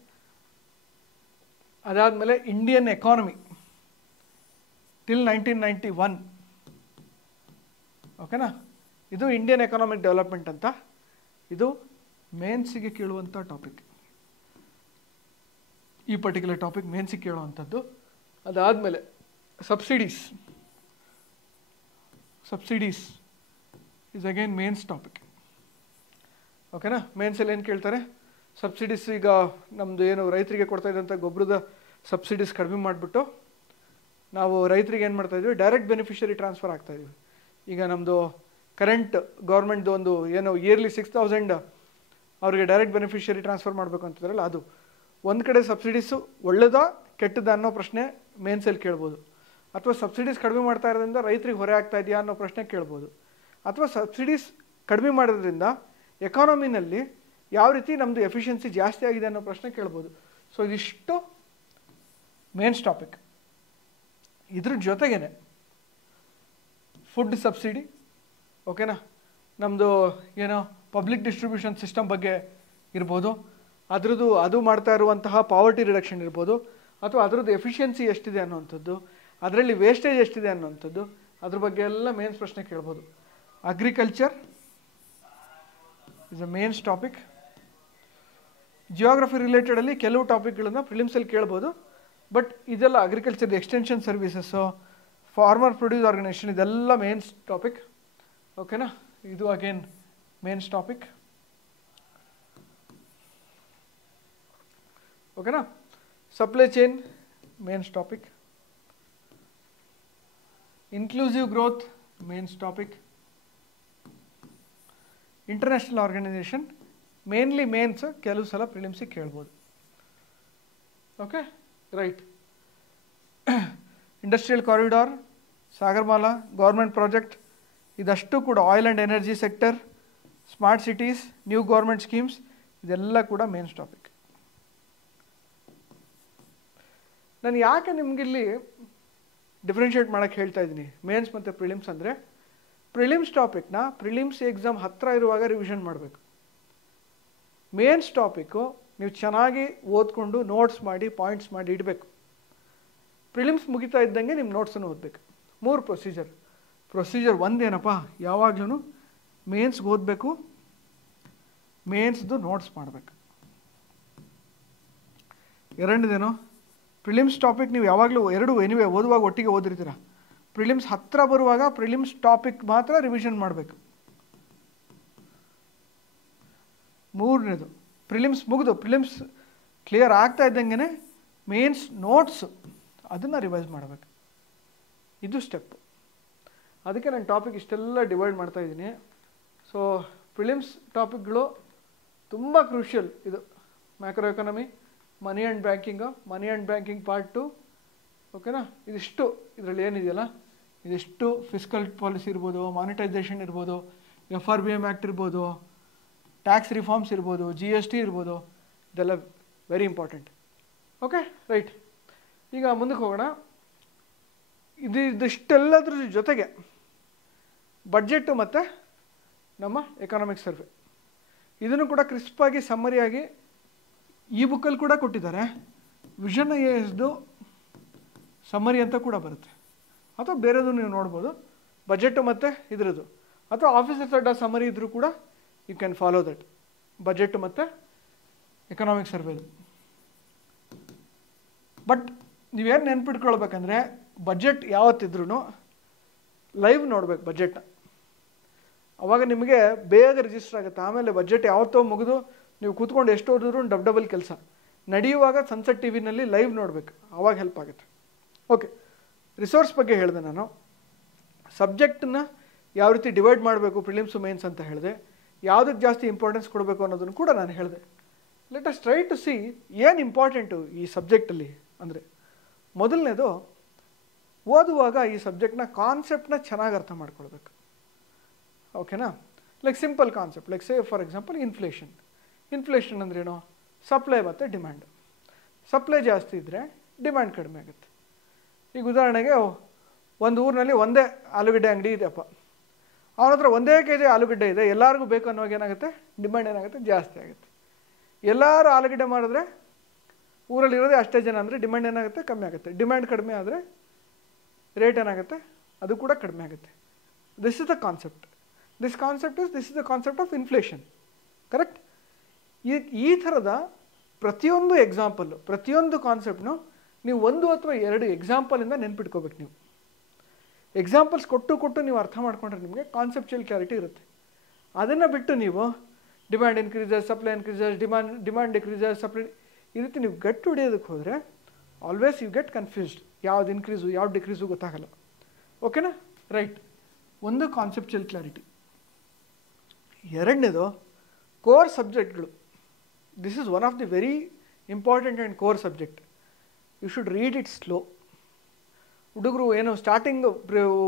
ಅದಾದಮೇಲೆ ಇಂಡಿಯನ್ ಎಕಾನಮಿ ಟಿಲ್ 1991. ಓಕೆನಾ? ಇದು ಇಂಡಿಯನ್ ಎಕಾನಮಿಕ್ ಡೆವಲಪ್ಮೆಂಟ್ ಅಂತ. ಇದು ಮೇನ್ಸಿಗೆ ಕೇಳುವಂಥ ಟಾಪಿಕ್. ಈ ಪರ್ಟಿಕ್ಯುಲರ್ ಟಾಪಿಕ್ ಮೇನ್ಸಿಗೆ ಕೇಳುವಂಥದ್ದು. ಅದಾದಮೇಲೆ subsidies is again mains topic. ಓಕೆನಾ? ಮೇನ್ಸಲ್ಲಿ ಏನು ಕೇಳ್ತಾರೆ, ಸಬ್ಸಿಡೀಸ್. ಈಗ ನಮ್ಮದು ಏನು ರೈತರಿಗೆ ಕೊಡ್ತಾ ಇದ್ದಂಥ ಗೊಬ್ಬರದ ಸಬ್ಸಿಡೀಸ್ ಕಡಿಮೆ ಮಾಡಿಬಿಟ್ಟು ನಾವು ರೈತರಿಗೆ ಏನು ಮಾಡ್ತಾಯಿದ್ವಿ, ಡೈರೆಕ್ಟ್ ಬೆನಿಫಿಷರಿ ಟ್ರಾನ್ಸ್ಫರ್ ಆಗ್ತಾಯಿದ್ವಿ. ಈಗ ನಮ್ಮದು ಕರೆಂಟ್ ಗೌರ್ಮೆಂಟ್ದು ಒಂದು ಏನು ಇಯರ್ಲಿ 6,000 ಅವರಿಗೆ ಡೈರೆಕ್ಟ್ ಬೆನಿಫಿಷರಿ ಟ್ರಾನ್ಸ್ಫರ್ ಮಾಡಬೇಕು ಅಂತಿದ್ರಲ್ಲ, ಅದು ಒಂದು ಕಡೆ ಸಬ್ಸಿಡೀಸು ಒಳ್ಳೆದಾ ಕೆಟ್ಟದಾ ಅನ್ನೋ ಪ್ರಶ್ನೆ ಮೇನ್ಸಲ್ಲಿ ಕೇಳ್ಬೋದು. ಅಥವಾ ಸಬ್ಸಿಡೀಸ್ ಕಡಿಮೆ ಮಾಡ್ತಾ ಇರೋದ್ರಿಂದ ರೈತರಿಗೆ ಹೊರೆ ಆಗ್ತಾ ಇದೆಯಾ ಅನ್ನೋ ಪ್ರಶ್ನೆ ಕೇಳ್ಬೋದು. ಅಥವಾ ಸಬ್ಸಿಡೀಸ್ ಕಡಿಮೆ ಮಾಡೋದ್ರಿಂದ ಎಕಾನಮಿನಲ್ಲಿ ಯಾವ ರೀತಿ ನಮ್ಮದು ಎಫಿಷಿಯನ್ಸಿ ಜಾಸ್ತಿ ಆಗಿದೆ ಅನ್ನೋ ಪ್ರಶ್ನೆ ಕೇಳ್ಬೋದು. ಸೊ ಇದಿಷ್ಟು ಮೇನ್ಸ್ ಟಾಪಿಕ್. ಇದ್ರ ಜೊತೆಗೇ ಫುಡ್ ಸಬ್ಸಿಡಿ, ಓಕೆನಾ, ನಮ್ಮದು ಏನೋ ಪಬ್ಲಿಕ್ ಡಿಸ್ಟ್ರಿಬ್ಯೂಷನ್ ಸಿಸ್ಟಮ್ ಬಗ್ಗೆ ಇರ್ಬೋದು, ಅದು ಮಾಡ್ತಾ ಇರುವಂತಹ ಪಾವರ್ಟಿ ರಿಡಕ್ಷನ್ ಇರ್ಬೋದು, ಅಥವಾ ಅದರದ್ದು ಎಫಿಷಿಯನ್ಸಿ ಎಷ್ಟಿದೆ ಅನ್ನುವಂಥದ್ದು, ಅದರಲ್ಲಿ ವೇಸ್ಟೇಜ್ ಎಷ್ಟಿದೆ ಅನ್ನುವಂಥದ್ದು, ಅದ್ರ ಬಗ್ಗೆ ಎಲ್ಲ ಮೇನ್ಸ್ ಪ್ರಶ್ನೆ ಕೇಳ್ಬೋದು. Agriculture is a mains topic. Geography ರಿಲೇಟೆಡಲ್ಲಿ ಕೆಲವು ಟಾಪಿಕ್ಗಳನ್ನು ಪ್ರಿಲಿಮ್ಸಲ್ಲಿ ಕೇಳ್ಬೋದು. ಬಟ್ ಇದೆಲ್ಲ agriculture extension services, farmer produce organisation, ಇದೆಲ್ಲ ಮೇನ್ಸ್ ಟಾಪಿಕ್. ಓಕೆನಾ? ಇದು ಅಗೇನ್ ಮೇನ್ಸ್ ಟಾಪಿಕ್. ಓಕೆನಾ? Supply chain mains topic. Inclusive growth mains topic. International organisation mainly mains, ಕೆಲವು ಸಲ ಪ್ರಿಲಿಮ್ಸಿಗೆ ಕೇಳ್ಬೋದು. Okay, right. Industrial corridor, Sagarmala, government project, ಇದಷ್ಟು ಕೂಡ oil and energy sector, smart cities, new government schemes, ಇದೆಲ್ಲ ಕೂಡ ಮೇನ್ಸ್ ಟಾಪಿಕ್. ನಾನು ಯಾಕೆ ನಿಮಗಿಲ್ಲಿ ಡಿಫ್ರೆನ್ಷಿಯೇಟ್ ಮಾಡೋಕ್ಕೆ ಹೇಳ್ತಾ ಇದ್ದೀನಿ ಮೇನ್ಸ್ ಮತ್ತು ಪ್ರಿಲಿಮ್ಸ್ ಅಂದರೆ, ಪ್ರಿಲಿಮ್ಸ್ ಟಾಪಿಕ್ನ ಪ್ರಿಲಿಮ್ಸ್ ಎಕ್ಸಾಮ್ ಹತ್ತಿರ ಇರುವಾಗ ರಿವಿಷನ್ ಮಾಡಬೇಕು. ಮೇನ್ಸ್ ಟಾಪಿಕ್ಕು ನೀವು ಚೆನ್ನಾಗಿ ಓದ್ಕೊಂಡು ನೋಟ್ಸ್ ಮಾಡಿ ಪಾಯಿಂಟ್ಸ್ ಮಾಡಿ ಇಡಬೇಕು. ಪ್ರಿಲಿಮ್ಸ್ ಮುಗಿತಾ ಇದ್ದಂಗೆ ನಿಮ್ಮ ನೋಟ್ಸನ್ನು ಓದಬೇಕು. 3 ಪ್ರೊಸೀಜರ್ 1 ಏನಪ್ಪ, ಯಾವಾಗಲೂ ಮೇನ್ಸ್ಗೆ ಓದಬೇಕು, ಮೇನ್ಸ್ದು ನೋಟ್ಸ್ ಮಾಡಬೇಕು. 2ನೇನು, ಪ್ರಿಲಿಮ್ಸ್ ಟಾಪಿಕ್ ನೀವು ಯಾವಾಗಲೂ 2 ಎನಿವೆ ಓದುವಾಗ ಒಟ್ಟಿಗೆ ಓದಿರ್ತೀರ. ಪ್ರಿಲಿಮ್ಸ್ ಹತ್ತಿರ ಬರುವಾಗ ಪ್ರಿಲಿಮ್ಸ್ ಟಾಪಿಕ್ ಮಾತ್ರ ರಿವಿಷನ್ ಮಾಡಬೇಕು. 3ನೇದು, ಪ್ರಿಲಿಮ್ಸ್ ಮುಗಿದು ಪ್ರಿಲಿಮ್ಸ್ ಕ್ಲಿಯರ್ ಆಗ್ತಾ ಇದ್ದಂಗೆ ಮೇನ್ಸ್ ನೋಟ್ಸು ಅದನ್ನು ರಿವೈಸ್ ಮಾಡಬೇಕು. ಇದು ಸ್ಟೆಪ್ಪು. ಅದಕ್ಕೆ ನಾನು ಟಾಪಿಕ್ ಇಷ್ಟೆಲ್ಲ ಡಿವೈಡ್ ಮಾಡ್ತಾ ಇದ್ದೀನಿ. ಸೊ ಪ್ರಿಲಿಮ್ಸ್ ಟಾಪಿಕ್ಗಳು ತುಂಬ ಕ್ರೂಷಿಯಲ್. ಇದು macro economy, money and banking part 2. ಓಕೆನಾ? ಇದಿಷ್ಟು ಇದರಲ್ಲಿ ಏನಿದೆಯಲ್ಲ, ಇದಿಷ್ಟು ಫಿಸ್ಕಲ್ ಪಾಲಿಸಿ ಇರ್ಬೋದು, ಮಾನಿಟೈಸೇಷನ್ ಇರ್ಬೋದು, FRBM ಆ್ಯಕ್ಟ್ ಇರ್ಬೋದು, ಟ್ಯಾಕ್ಸ್ ರಿಫಾರ್ಮ್ಸ್ ಇರ್ಬೋದು, GST ಇರ್ಬೋದು, ಇದೆಲ್ಲ ವೆರಿ ಇಂಪಾರ್ಟೆಂಟ್. Okay, right. ಈಗ ಮುಂದಕ್ಕೆ ಹೋಗೋಣ. ಇದಿಷ್ಟೆಲ್ಲದ್ರ ಜೊತೆಗೆ ಬಡ್ಜೆಟ್ಟು ಮತ್ತು ನಮ್ಮ ಎಕನಾಮಿಕ್ ಸರ್ವೆ ಇದನ್ನು ಕೂಡ ಕ್ರಿಸ್ಪಾಗಿ ಸಮ್ಮರಿಯಾಗಿ ಈ ಬುಕ್ಕಲ್ಲಿ ಕೂಡ ಕೊಟ್ಟಿದ್ದಾರೆ. ವಿಷನ್ IASದು ಸಮ್ಮರಿ ಅಂತ ಕೂಡ ಬರುತ್ತೆ, ಅಥವಾ ಬೇರೆದು ನೀವು ನೋಡ್ಬೋದು. ಬಜೆಟು ಮತ್ತು ಇದರದ್ದು ಅಥವಾ ಆಫೀಸರ್ಸ್ ಅಡ್ಡ ಸಮ್ಮರಿ ಇದ್ರೂ ಕೂಡ you can follow that. Budget ಮತ್ತು ಎಕನಾಮಿಕ್ ಸರ್ವೇದು. ಬಟ್ ನೀವೇನು ನೆನ್ಪಿಟ್ಕೊಳ್ಬೇಕಂದ್ರೆ ಬಜೆಟ್ ಯಾವತ್ತಿದ್ರೂ ಲೈವ್ ನೋಡ್ಬೇಕು ಬಜೆಟ್ನ, ಅವಾಗ ನಿಮಗೆ ಬೇಗ ರಿಜಿಸ್ಟರ್ ಆಗುತ್ತೆ. ಆಮೇಲೆ ಬಜೆಟ್ ಯಾವತ್ತೋ ಮುಗಿದು ನೀವು ಕೂತ್ಕೊಂಡು ಎಷ್ಟು ಓದಿದ್ರು ಡಬಲ್ ಕೆಲಸ. ನಡೆಯುವಾಗ ಸನ್ಸೆಟ್ TV ಲೈವ್ ನೋಡಬೇಕು, ಆವಾಗ ಹೆಲ್ಪ್ ಆಗುತ್ತೆ. ಓಕೆ, ರಿಸೋರ್ಸ್ ಬಗ್ಗೆ ಹೇಳಿದೆ ನಾನು. ಸಬ್ಜೆಕ್ಟನ್ನ ಯಾವ ರೀತಿ ಡಿವೈಡ್ ಮಾಡಬೇಕು ಪ್ರಿಲಿಮ್ಸು ಮೇನ್ಸ್ ಅಂತ ಹೇಳಿದೆ. ಯಾವುದಕ್ಕೆ ಜಾಸ್ತಿ ಇಂಪಾರ್ಟೆನ್ಸ್ ಕೊಡಬೇಕು ಅನ್ನೋದನ್ನು ಕೂಡ ನಾನು ಹೇಳಿದೆ. Let us try to see ಏನು ಇಂಪಾರ್ಟೆಂಟು ಈ ಸಬ್ಜೆಕ್ಟಲ್ಲಿ ಅಂದರೆ, ಮೊದಲನೇದು ಓದುವಾಗ ಈ ಸಬ್ಜೆಕ್ಟ್ನ ಕಾನ್ಸೆಪ್ಟನ್ನ ಚೆನ್ನಾಗಿ ಅರ್ಥ ಮಾಡ್ಕೊಳ್ಬೇಕು. ಓಕೆನಾ? Like simple concept, like say for example inflation. Inflation ಅಂದ್ರೇನು? ಸಪ್ಲೈ ಮತ್ತು ಡಿಮ್ಯಾಂಡ್. ಸಪ್ಲೈ ಜಾಸ್ತಿ ಇದ್ದರೆ ಡಿಮ್ಯಾಂಡ್ ಕಡಿಮೆ ಆಗುತ್ತೆ. ಈಗ ಉದಾಹರಣೆಗೆ ಒಂದು ಊರಿನಲ್ಲಿ ಒಂದೇ ಆಲೂಗಡ್ಡೆ ಅಂಗಡಿ ಇದೆಯಪ್ಪ, ಅವನ ಹತ್ರ 1 kg ಆಲೂಗಡ್ಡೆ ಇದೆ, ಎಲ್ಲರಿಗೂ ಬೇಕು ಅನ್ನೋವಾಗ ಏನಾಗುತ್ತೆ? ಡಿಮ್ಯಾಂಡ್ ಏನಾಗುತ್ತೆ? ಜಾಸ್ತಿ ಆಗುತ್ತೆ. ಎಲ್ಲರೂ ಆಲೂಗಡ್ಡೆ ಮಾಡಿದ್ರೆ ಊರಲ್ಲಿರೋದೇ ಅಷ್ಟೇ ಜನ ಅಂದರೆ ಡಿಮ್ಯಾಂಡ್ ಏನಾಗುತ್ತೆ? ಕಮ್ಮಿ ಆಗುತ್ತೆ. ಡಿಮ್ಯಾಂಡ್ ಕಡಿಮೆ ಆದರೆ ರೇಟ್ ಏನಾಗುತ್ತೆ? ಅದು ಕೂಡ ಕಡಿಮೆ ಆಗುತ್ತೆ. This is the concept. This is the concept of inflation. Correct? ಈ ಥರದ ಪ್ರತಿಯೊಂದು ಎಕ್ಸಾಂಪಲ್ಲು, ಪ್ರತಿಯೊಂದು ಕಾನ್ಸೆಪ್ಟ್ನು ನೀವು 1 ಅಥವಾ 2 ಎಕ್ಸಾಂಪಲಿಂದ ನೆನ್ಪಿಟ್ಕೋಬೇಕು. ನೀವು ಎಕ್ಸಾಂಪಲ್ಸ್ ಕೊಟ್ಟು ನೀವು ಅರ್ಥ ಮಾಡ್ಕೊಂಡ್ರೆ ನಿಮಗೆ ಕಾನ್ಸೆಪ್ಚುಯಲ್ ಕ್ಲಾರಿಟಿ ಇರುತ್ತೆ. ಅದನ್ನು ಬಿಟ್ಟು ನೀವು demand increases, supply increases, demand decreases, supply ಈ ರೀತಿ ನೀವು ಗಟ್ಟು ಹೊಡೆಯೋದಕ್ಕೆ ಹೋದರೆ ಆಲ್ವೇಸ್ ಯು ಗೆಟ್ ಕನ್ಫ್ಯೂಸ್ಡ್. ಯಾವ್ದು ಇನ್ಕ್ರೀಸು ಯಾವ್ದು ಡಿಕ್ರೀಸು ಗೊತ್ತಾಗಲ್ಲ. ಓಕೆನಾ? ರೈಟ್. ಒಂದು ಕಾನ್ಸೆಪ್ಚುಯಲ್ ಕ್ಲಾರಿಟಿ. ಎರಡನೇದು ಕೋರ್ ಸಬ್ಜೆಕ್ಟ್ಗಳು. This is one of the very important and core subject. You should read it slow. ಹುಡುಗರು ಏನು ಸ್ಟಾರ್ಟಿಂಗ್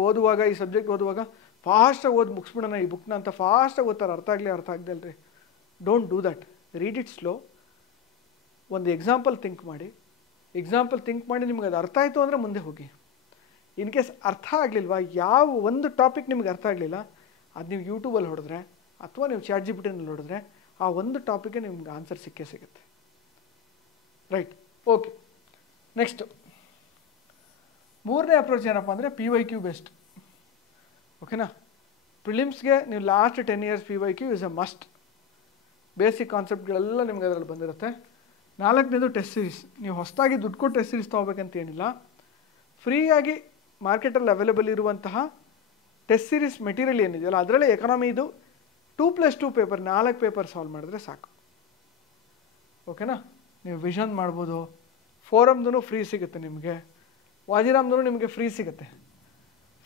ಓದುವಾಗ, ಈ ಸಬ್ಜೆಕ್ಟ್ ಓದುವಾಗ ಫಾಸ್ಟಾಗಿ ಓದಿ ಮುಗಿಸ್ಬಿಡೋಣ ಈ ಬುಕ್ನ ಅಂತ ಫಾಸ್ಟಾಗಿ ಓದ್ತಾರೆ. ಅರ್ಥ ಆಗದಲ್ರಿ. Don't do that. Read it slow. ಒಂದು ಎಕ್ಸಾಂಪಲ್ ಥಿಂಕ್ ಮಾಡಿ ನಿಮ್ಗೆ ಅದು ಅರ್ಥ ಆಯಿತು ಅಂದರೆ ಮುಂದೆ ಹೋಗಿ. ಇನ್ ಕೇಸ್ ಅರ್ಥ ಆಗಲಿಲ್ವಾ, ಯಾವ ಒಂದು ಟಾಪಿಕ್ ನಿಮ್ಗೆ ಅರ್ಥ ಆಗಲಿಲ್ಲ, ಅದು ನೀವು ಯೂಟ್ಯೂಬಲ್ಲಿ ಹೊಡೆದ್ರೆ ಅಥವಾ ನೀವು ChatGPTನಲ್ಲಿ ಹೊಡೆದ್ರೆ ಆ ಒಂದು ಟಾಪಿಕ್ಗೆ ನಿಮ್ಗೆ ಆನ್ಸರ್ ಸಿಗುತ್ತೆ. ರೈಟ್. ಓಕೆ, ನೆಕ್ಸ್ಟು ಮೂರನೇ ಅಪ್ರೋಚ್ ಏನಪ್ಪ ಅಂದರೆ PYQ ಬೇಸ್ಡ್. ಓಕೆನಾ? ಪ್ರಿಲಿಮ್ಸ್ಗೆ ನೀವು last 10 years PYQ is a must. Basic ಕಾನ್ಸೆಪ್ಟ್ಗಳೆಲ್ಲ ನಿಮ್ಗೆ ಅದರಲ್ಲಿ ಬಂದಿರುತ್ತೆ. 4ನೇದು ಟೆಸ್ಟ್ ಸೀರೀಸ್. ನೀವು ಹೊಸದಾಗಿ ದುಡ್ಡು ಕೊಟ್ಟು ಟೆಸ್ಟ್ ಸೀರೀಸ್ ತೊಗೋಬೇಕಂತ ಏನಿಲ್ಲ. ಫ್ರೀಯಾಗಿ ಮಾರ್ಕೆಟಲ್ಲಿ ಅವೈಲೇಬಲ್ ಇರುವಂತಹ ಟೆಸ್ಟ್ ಸೀರೀಸ್ ಮೆಟೀರಿಯಲ್ ಏನಿದೆಯಲ್ಲ ಅದರಲ್ಲೇ ಎಕನಾಮಿದು 2+2 ಪೇಪರ್ 4 ಪೇಪರ್ ಸಾಲ್ವ್ ಮಾಡಿದ್ರೆ ಸಾಕು. ಓಕೆನಾ? ನೀವು ವಿಷನ್ ಮಾಡ್ಬೋದು. ಫೋರಮ್ದು ಫ್ರೀ ಸಿಗುತ್ತೆ ನಿಮಗೆ. ವಾಜಿರಾಮ್ದು ನಿಮಗೆ ಫ್ರೀ ಸಿಗುತ್ತೆ.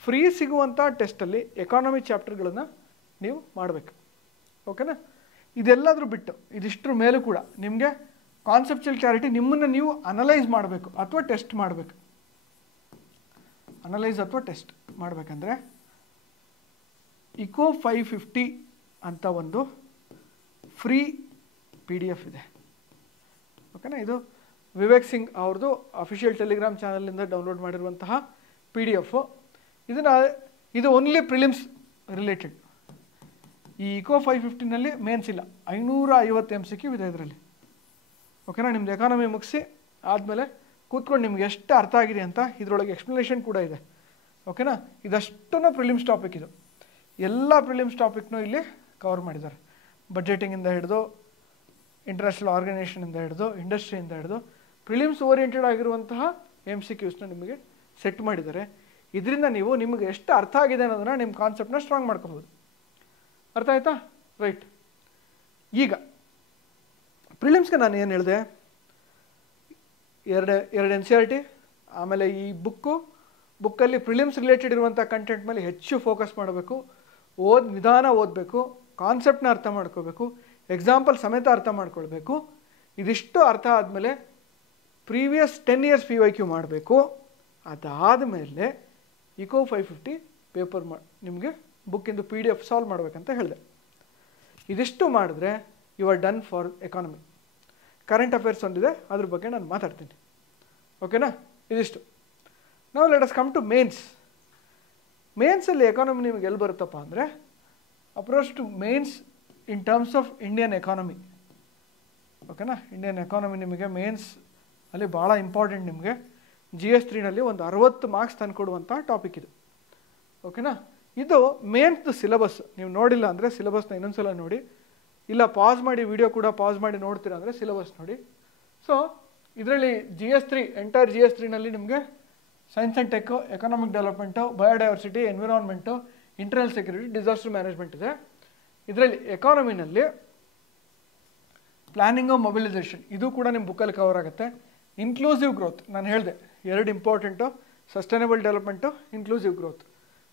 ಫ್ರೀ ಸಿಗುವಂಥ ಟೆಸ್ಟಲ್ಲಿ ಎಕಾನಮಿ ಚಾಪ್ಟರ್ಗಳನ್ನು ನೀವು ಮಾಡಬೇಕು. ಓಕೆನಾ? ಇದೆಲ್ಲದರೂ ಬಿಟ್ಟು ಇದಿಷ್ಟರ ಮೇಲೂ ಕೂಡ ನಿಮಗೆ ಕಾನ್ಸೆಪ್ಚುಯಲ್ ಕ್ಲಾರಿಟಿ, ನಿಮ್ಮನ್ನು ನೀವು ಅನಲೈಸ್ ಮಾಡಬೇಕು ಅಥವಾ ಟೆಸ್ಟ್ ಮಾಡಬೇಕು. ಅನಲೈಸ್ ಅಥವಾ ಟೆಸ್ಟ್ ಮಾಡಬೇಕಂದ್ರೆ ICO 550 ಅಂತ ಒಂದು ಫ್ರೀ PDF ಇದೆ. ಓಕೆನಾ? ಇದು ವಿವೇಕ್ ಸಿಂಗ್ ಅವ್ರದ್ದು ಅಫಿಷಿಯಲ್ ಟೆಲಿಗ್ರಾಮ್ ಚಾನಲಿಂದ ಡೌನ್ಲೋಡ್ ಮಾಡಿರುವಂತಹ PDF. ಇದು ಓನ್ಲಿ ಪ್ರಿಲಿಮ್ಸ್ ರಿಲೇಟೆಡ್. ಈ ICO 550ನಲ್ಲಿ ಮೇನ್ಸ್ ಇಲ್ಲ. 550 MCQ ಇದೆ ಇದರಲ್ಲಿ. ಓಕೆನಾ? ನಿಮ್ದು ಎಕಾನಮಿ ಮುಗಿಸಿ ಆದಮೇಲೆ ಕೂತ್ಕೊಂಡು ನಿಮ್ಗೆ ಎಷ್ಟು ಅರ್ಥ ಆಗಿದೆ ಅಂತ ಇದರೊಳಗೆ ಎಕ್ಸ್ಪ್ಲನೇಷನ್ ಕೂಡ ಇದೆ. ಓಕೆನಾ? ಇದಷ್ಟನ್ನು ಪ್ರಿಲಿಮ್ಸ್ ಟಾಪಿಕ್. ಇದು ಎಲ್ಲ ಪ್ರಿಲಿಮ್ಸ್ ಟಾಪಿಕ್ನೂ ಇಲ್ಲಿ ಕವರ್ ಮಾಡಿದ್ದಾರೆ. ಬಜೆಟಿಂಗಿಂದ ಹಿಡಿದು, ಇಂಟರ್ನ್ಯಾಷನಲ್ ಆರ್ಗನೈಸೇಷನಿಂದ ಹಿಡಿದು, ಇಂಡಸ್ಟ್ರಿಯಿಂದ ಹಿಡಿದು ಪ್ರಿಲಿಮ್ಸ್ ಓರಿಯೆಂಟೆಡ್ ಆಗಿರುವಂತಹ MCQsನ ನಿಮಗೆ ಸೆಟ್ ಮಾಡಿದ್ದಾರೆ. ಇದರಿಂದ ನೀವು ನಿಮಗೆ ಎಷ್ಟು ಅರ್ಥ ಆಗಿದೆ ಅನ್ನೋದನ್ನು ನಿಮ್ಮ ಕಾನ್ಸೆಪ್ಟನ್ನ ಸ್ಟ್ರಾಂಗ್ ಮಾಡ್ಕೋಬೋದು. ಅರ್ಥ ಆಯ್ತಾ? ರೈಟ್. ಈಗ ಪ್ರಿಲಿಮ್ಸ್ಗೆ ನಾನು ಏನು ಹೇಳಿದೆ? ಎರಡು NCERT, ಆಮೇಲೆ ಈ ಬುಕ್ಕಲ್ಲಿ ಪ್ರಿಲಿಮ್ಸ್ ರಿಲೇಟೆಡ್ ಇರುವಂಥ ಕಂಟೆಂಟ್ ಮೇಲೆ ಹೆಚ್ಚು ಫೋಕಸ್ ಮಾಡಬೇಕು. ನಿಧಾನ ಓದಬೇಕು, ಕಾನ್ಸೆಪ್ಟನ್ನ ಅರ್ಥ ಮಾಡ್ಕೋಬೇಕು, ಎಕ್ಸಾಂಪಲ್ ಸಮೇತ ಅರ್ಥ ಮಾಡ್ಕೊಳ್ಬೇಕು. ಇದಿಷ್ಟು ಅರ್ಥ ಆದಮೇಲೆ ಪ್ರೀವಿಯಸ್ 10 years PYQ ಮಾಡಬೇಕು. ಅದಾದಮೇಲೆ ICO 550 ಪೇಪರ್ ನಿಮಗೆ ಬುಕ್ಕಿಂದು PDF ಸಾಲ್ವ್ ಮಾಡಬೇಕಂತ ಹೇಳಿದೆ. ಇದಿಷ್ಟು ಮಾಡಿದ್ರೆ you are done for economy. Current affairs ಒಂದಿದೆ, ಅದ್ರ ಬಗ್ಗೆ ನಾನು ಮಾತಾಡ್ತೀನಿ. ಓಕೆನಾ? ಇದಿಷ್ಟು. ನಾವು let us come to mains. ಮೇನ್ಸಲ್ಲಿ ಎಕಾನಮಿ ನಿಮಗೆ ಎಲ್ಲಿ ಬರುತ್ತಪ್ಪ ಅಂದರೆ approach to mains in terms of Indian economy. ಓಕೆನಾ, ಇಂಡಿಯನ್ ಎಕಾನಮಿ ನಿಮಗೆ ಮೇನ್ಸ್ ಅಲ್ಲಿ ಭಾಳ ಇಂಪಾರ್ಟೆಂಟ್. ನಿಮಗೆ GS3ನಲ್ಲಿ ಒಂದು 60 ಮಾರ್ಕ್ಸ್ ತಂದುಕೊಡುವಂಥ ಟಾಪಿಕ್ ಇದು. ಓಕೆನಾ, ಇದು ಮೇನ್ಸ್ದು ಸಿಲೆಬಸ್. ನೀವು ನೋಡಿಲ್ಲ ಅಂದರೆ ಸಿಲೆಬಸ್ನ ಇನ್ನೊಂದ್ಸಲ ನೋಡಿ, ಇಲ್ಲ ಪಾಸ್ ಮಾಡಿ ವಿಡಿಯೋ ಕೂಡ ಪಾಸ್ ಮಾಡಿ ನೋಡ್ತೀರಾ ಅಂದರೆ ಸಿಲೆಬಸ್ ನೋಡಿ. ಸೊ ಇದರಲ್ಲಿ GS3 ಎಂಟೈರ್ GS3ನಲ್ಲಿ ನಿಮಗೆ science and tech, economic development, biodiversity, environment, internal security, disaster management ಇದೆ. ಇದರಲ್ಲಿ ಎಕಾನಮಿನಲ್ಲಿ ಪ್ಲಾನಿಂಗು, ಮೊಬಿಲೈಸೇಷನ್ ಇದು ಕೂಡ ನಿಮ್ಮ ಬುಕ್ಕಲ್ಲಿ ಕವರ್ ಆಗುತ್ತೆ. ಇನ್ಕ್ಲೂಸಿವ್ ಗ್ರೋತ್ ನಾನು ಹೇಳಿದೆ, 2 important, sustainable development, inclusive growth.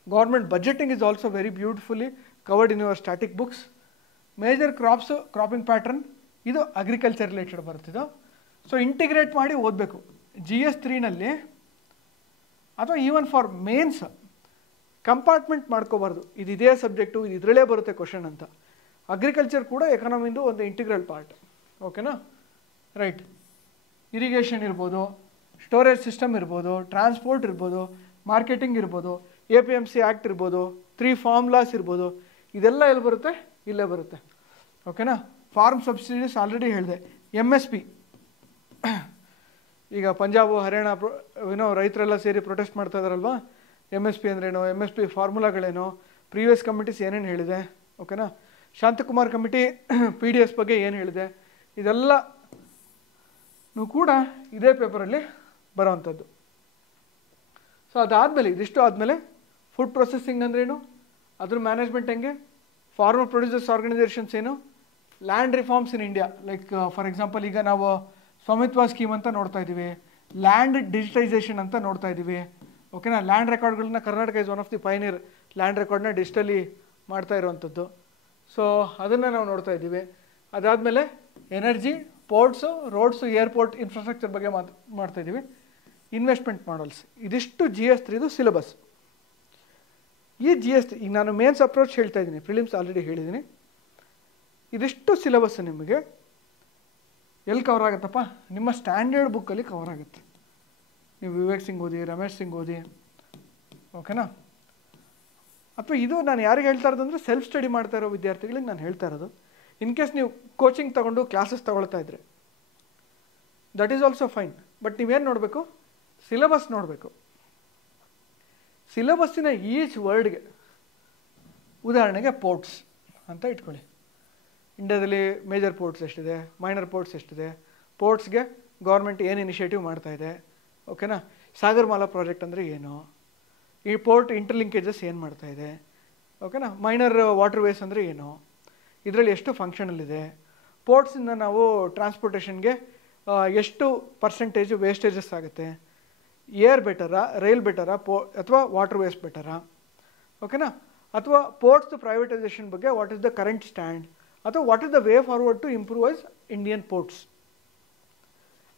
Government budgeting is also very beautifully covered in your static books. Major crops, cropping pattern ಇದು ಅಗ್ರಿಕಲ್ಚರ್ ರಿಲೇಟೆಡ್ ಬರ್ತಿದ್ದು. ಸೊ ಇಂಟಿಗ್ರೇಟ್ ಮಾಡಿ ಓದಬೇಕು GS3ನಲ್ಲಿ. ಅಥವಾ ಈವನ್ ಫಾರ್ ಮೇನ್ಸ್ ಕಂಪಾರ್ಟ್ಮೆಂಟ್ ಮಾಡ್ಕೋಬಾರ್ದು, ಇದು ಇದೇ ಸಬ್ಜೆಕ್ಟು, ಇದು ಇದರಲ್ಲೇ ಬರುತ್ತೆ ಕ್ವಶನ್ ಅಂತ. ಅಗ್ರಿಕಲ್ಚರ್ ಕೂಡ ಎಕಾನಮಿಂದು ಒಂದು ಇಂಟಿಗ್ರಲ್ ಪಾರ್ಟ್. ಓಕೆನಾ, ರೈಟ್. ಇರಿಗೇಷನ್ ಇರ್ಬೋದು, ಸ್ಟೋರೇಜ್ ಸಿಸ್ಟಮ್ ಇರ್ಬೋದು, ಟ್ರಾನ್ಸ್ಪೋರ್ಟ್ ಇರ್ಬೋದು, ಮಾರ್ಕೆಟಿಂಗ್ ಇರ್ಬೋದು, APMC ಆ್ಯಕ್ಟ್ ಇರ್ಬೋದು, 3 ಫಾರ್ಮುಲಾಸ್ ಇರ್ಬೋದು, ಇದೆಲ್ಲ ಎಲ್ಲಿ ಬರುತ್ತೆ? ಇಲ್ಲೇ ಬರುತ್ತೆ. ಓಕೆನಾ, ಫಾರ್ಮ್ ಸಬ್ಸಿಡೀಸ್ ಆಲ್ರೆಡಿ ಹೇಳಿದೆ. MSP ಈಗ ಪಂಜಾಬು, ಹರಿಯಾಣ ರೈತರೆಲ್ಲ ಸೇರಿ ಪ್ರೊಟೆಸ್ಟ್ ಮಾಡ್ತಾ ಇದ್ದಾರಲ್ವಾ, MSP ಅಂದ್ರೇನು, MSP ಫಾರ್ಮುಲಾಗಳೇನು, ಪ್ರೀವಿಯಸ್ ಕಮಿಟೀಸ್ ಏನೇನು ಹೇಳಿದೆ. ಓಕೆನಾ, ಶಾಂತಕುಮಾರ್ ಕಮಿಟಿ PDS ಬಗ್ಗೆ ಏನು ಹೇಳಿದೆ, ಇದೆಲ್ಲನೂ ಕೂಡ ಇದೇ ಪೇಪರಲ್ಲಿ ಬರೋವಂಥದ್ದು. ಸೊ ಅದಾದಮೇಲೆ ಇದಿಷ್ಟು ಆದಮೇಲೆ ಫುಡ್ ಪ್ರೊಸೆಸಿಂಗ್ ಅಂದ್ರೇನು, ಅದ್ರ ಮ್ಯಾನೇಜ್ಮೆಂಟ್ ಹೆಂಗೆ, ಫಾರ್ಮರ್ ಪ್ರೊಡ್ಯೂಸರ್ಸ್ ಆರ್ಗನೈಸೇಷನ್ಸ್ ಏನು, land reforms in India. Like for example ಈಗ ನಾವು ಸ್ವಾಮಿತ್ವ ಸ್ಕೀಮ್ ಅಂತ ನೋಡ್ತಾ ಇದ್ದೀವಿ, ಲ್ಯಾಂಡ್ ಡಿಜಿಟೈಸೇಷನ್ ಅಂತ ನೋಡ್ತಾ ಇದ್ದೀವಿ. ಓಕೆನಾ, ಲ್ಯಾಂಡ್ ರೆಕಾರ್ಡ್ಗಳನ್ನ Karnataka is one of the pioneer, land ರೆಕಾರ್ಡ್ನ ಡಿಜಿಟಲಿ ಮಾಡ್ತಾ ಇರುವಂಥದ್ದು. ಸೊ ಅದನ್ನು ನಾವು ನೋಡ್ತಾ ಇದ್ದೀವಿ. ಅದಾದಮೇಲೆ energy, ports, roads, airport infrastructure ಬಗ್ಗೆ ಮಾಡ್ತಾ ಇದ್ದೀವಿ. ಇನ್ವೆಸ್ಟ್ಮೆಂಟ್ ಮಾಡಲ್ಸ್, ಇದಿಷ್ಟು GS3ದು ಸಿಲೆಬಸ್. ಈ GS3 ಈಗ ನಾನು ಮೇನ್ಸ್ ಅಪ್ರೋಚ್ ಹೇಳ್ತಾ ಇದ್ದೀನಿ, ಪ್ರಿಲಿಮ್ಸ್ ಆಲ್ರೆಡಿ ಹೇಳಿದ್ದೀನಿ. ಇದಿಷ್ಟು ಸಿಲೆಬಸ್ ನಿಮಗೆ ಎಲ್ಲಿ ಕವರ್ ಆಗುತ್ತಪ್ಪ? ನಿಮ್ಮ ಸ್ಟ್ಯಾಂಡರ್ಡ್ ಬುಕ್ಕಲ್ಲಿ ಕವರ್ ಆಗುತ್ತೆ. ನೀವು ವಿವೇಕ್ ಸಿಂಗ್ ಓದಿ, ರಮೇಶ್ ಸಿಂಗ್ ಓದಿ. ಓಕೆನಾ, ಅಥವಾ ಇದು ನಾನು ಯಾರಿಗೆ ಹೇಳ್ತಾ ಇರೋದು ಅಂದರೆ ಸೆಲ್ಫ್ ಸ್ಟಡಿ ಮಾಡ್ತಾ ಇರೋ ವಿದ್ಯಾರ್ಥಿಗಳಿಗೆ ನಾನು ಹೇಳ್ತಾ ಇರೋದು. ಇನ್ ಕೇಸ್ ನೀವು ಕೋಚಿಂಗ್ ತೊಗೊಂಡು ಕ್ಲಾಸಸ್ ತೊಗೊಳ್ತಾ ಇದ್ರೆ that is also fine. But ನೀವೇನು ನೋಡಬೇಕು? ಸಿಲೆಬಸ್ ನೋಡಬೇಕು. ಸಿಲೆಬಸ್ಸಿನ ಈಚ್ ವರ್ಡ್ಗೆ, ಉದಾಹರಣೆಗೆ ಪೋರ್ಟ್ಸ್ ಅಂತ ಇಟ್ಕೊಳ್ಳಿ. ಇಂಡಿಯಾದಲ್ಲಿ ಮೇಜರ್ ಪೋರ್ಟ್ಸ್ ಎಷ್ಟಿದೆ, ಮೈನರ್ ಪೋರ್ಟ್ಸ್ ಎಷ್ಟಿದೆ, ಪೋರ್ಟ್ಸ್ಗೆ ಗೌರ್ಮೆಂಟ್ ಏನು ಇನಿಷಿಯೇಟಿವ್ ಮಾಡ್ತಾ ಇದೆ. ಓಕೆನಾ, ಸಾಗರ್ಮಾಲಾ ಪ್ರಾಜೆಕ್ಟ್ ಅಂದರೆ ಏನು, ಈ ಪೋರ್ಟ್ ಇಂಟರ್ಲಿಂಕೇಜಸ್ ಏನು ಮಾಡ್ತಾ ಇದೆ. ಓಕೆನಾ, ಮೈನರ್ ವಾಟರ್ ವೇಸ್ ಅಂದರೆ ಏನು, ಇದರಲ್ಲಿ ಎಷ್ಟು ಫಂಕ್ಷನಲ್ಲಿದೆ, ಪೋರ್ಟ್ಸಿಂದ ನಾವು ಟ್ರಾನ್ಸ್ಪೋರ್ಟೇಷನ್ಗೆ ಎಷ್ಟು ಪರ್ಸೆಂಟೇಜು ವೇಸ್ಟೇಜಸ್ ಆಗುತ್ತೆ, ಏರ್ ಬೆಟರಾ, ರೈಲ್ ಬೆಟರಾ, ಅಥವಾ ವಾಟರ್ ವೇಸ್ ಬೆಟರಾ. ಓಕೆನಾ, ಅಥವಾ ಪೋರ್ಟ್ಸ್ ಪ್ರೈವೇಟೈಸೇಷನ್ ಬಗ್ಗೆ what is the current stand, ಅಥವಾ what is the way forward to improvise Indian ports.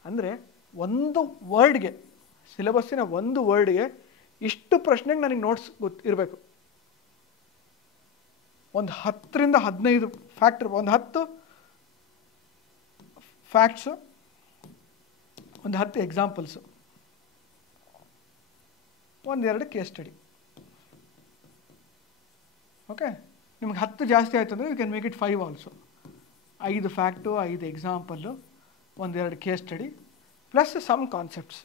ಅಂದರೆ ಒಂದು ವರ್ಡ್ಗೆ, ಸಿಲೆಬಸ್ಸಿನ ಒಂದು ವರ್ಡ್ಗೆ ಇಷ್ಟು ಪ್ರಶ್ನೆಗೆ ನನಗೆ ನೋಟ್ಸ್ ಇರಬೇಕು. ಒಂದು 10ರಿಂದ 15 ಫ್ಯಾಕ್ಟರ್, ಒಂದು 10 ಫ್ಯಾಕ್ಟ್ಸು, ಒಂದು 10 ಎಕ್ಸಾಂಪಲ್ಸು, 1-2 ಕೇಸ್ ಸ್ಟಡಿ. ಓಕೆ, ನಿಮ್ಗೆ 10 ಜಾಸ್ತಿ ಆಯಿತು ಅಂದರೆ you can make it 5 also. 5 fact, 5 example, 1-2 case study plus some concepts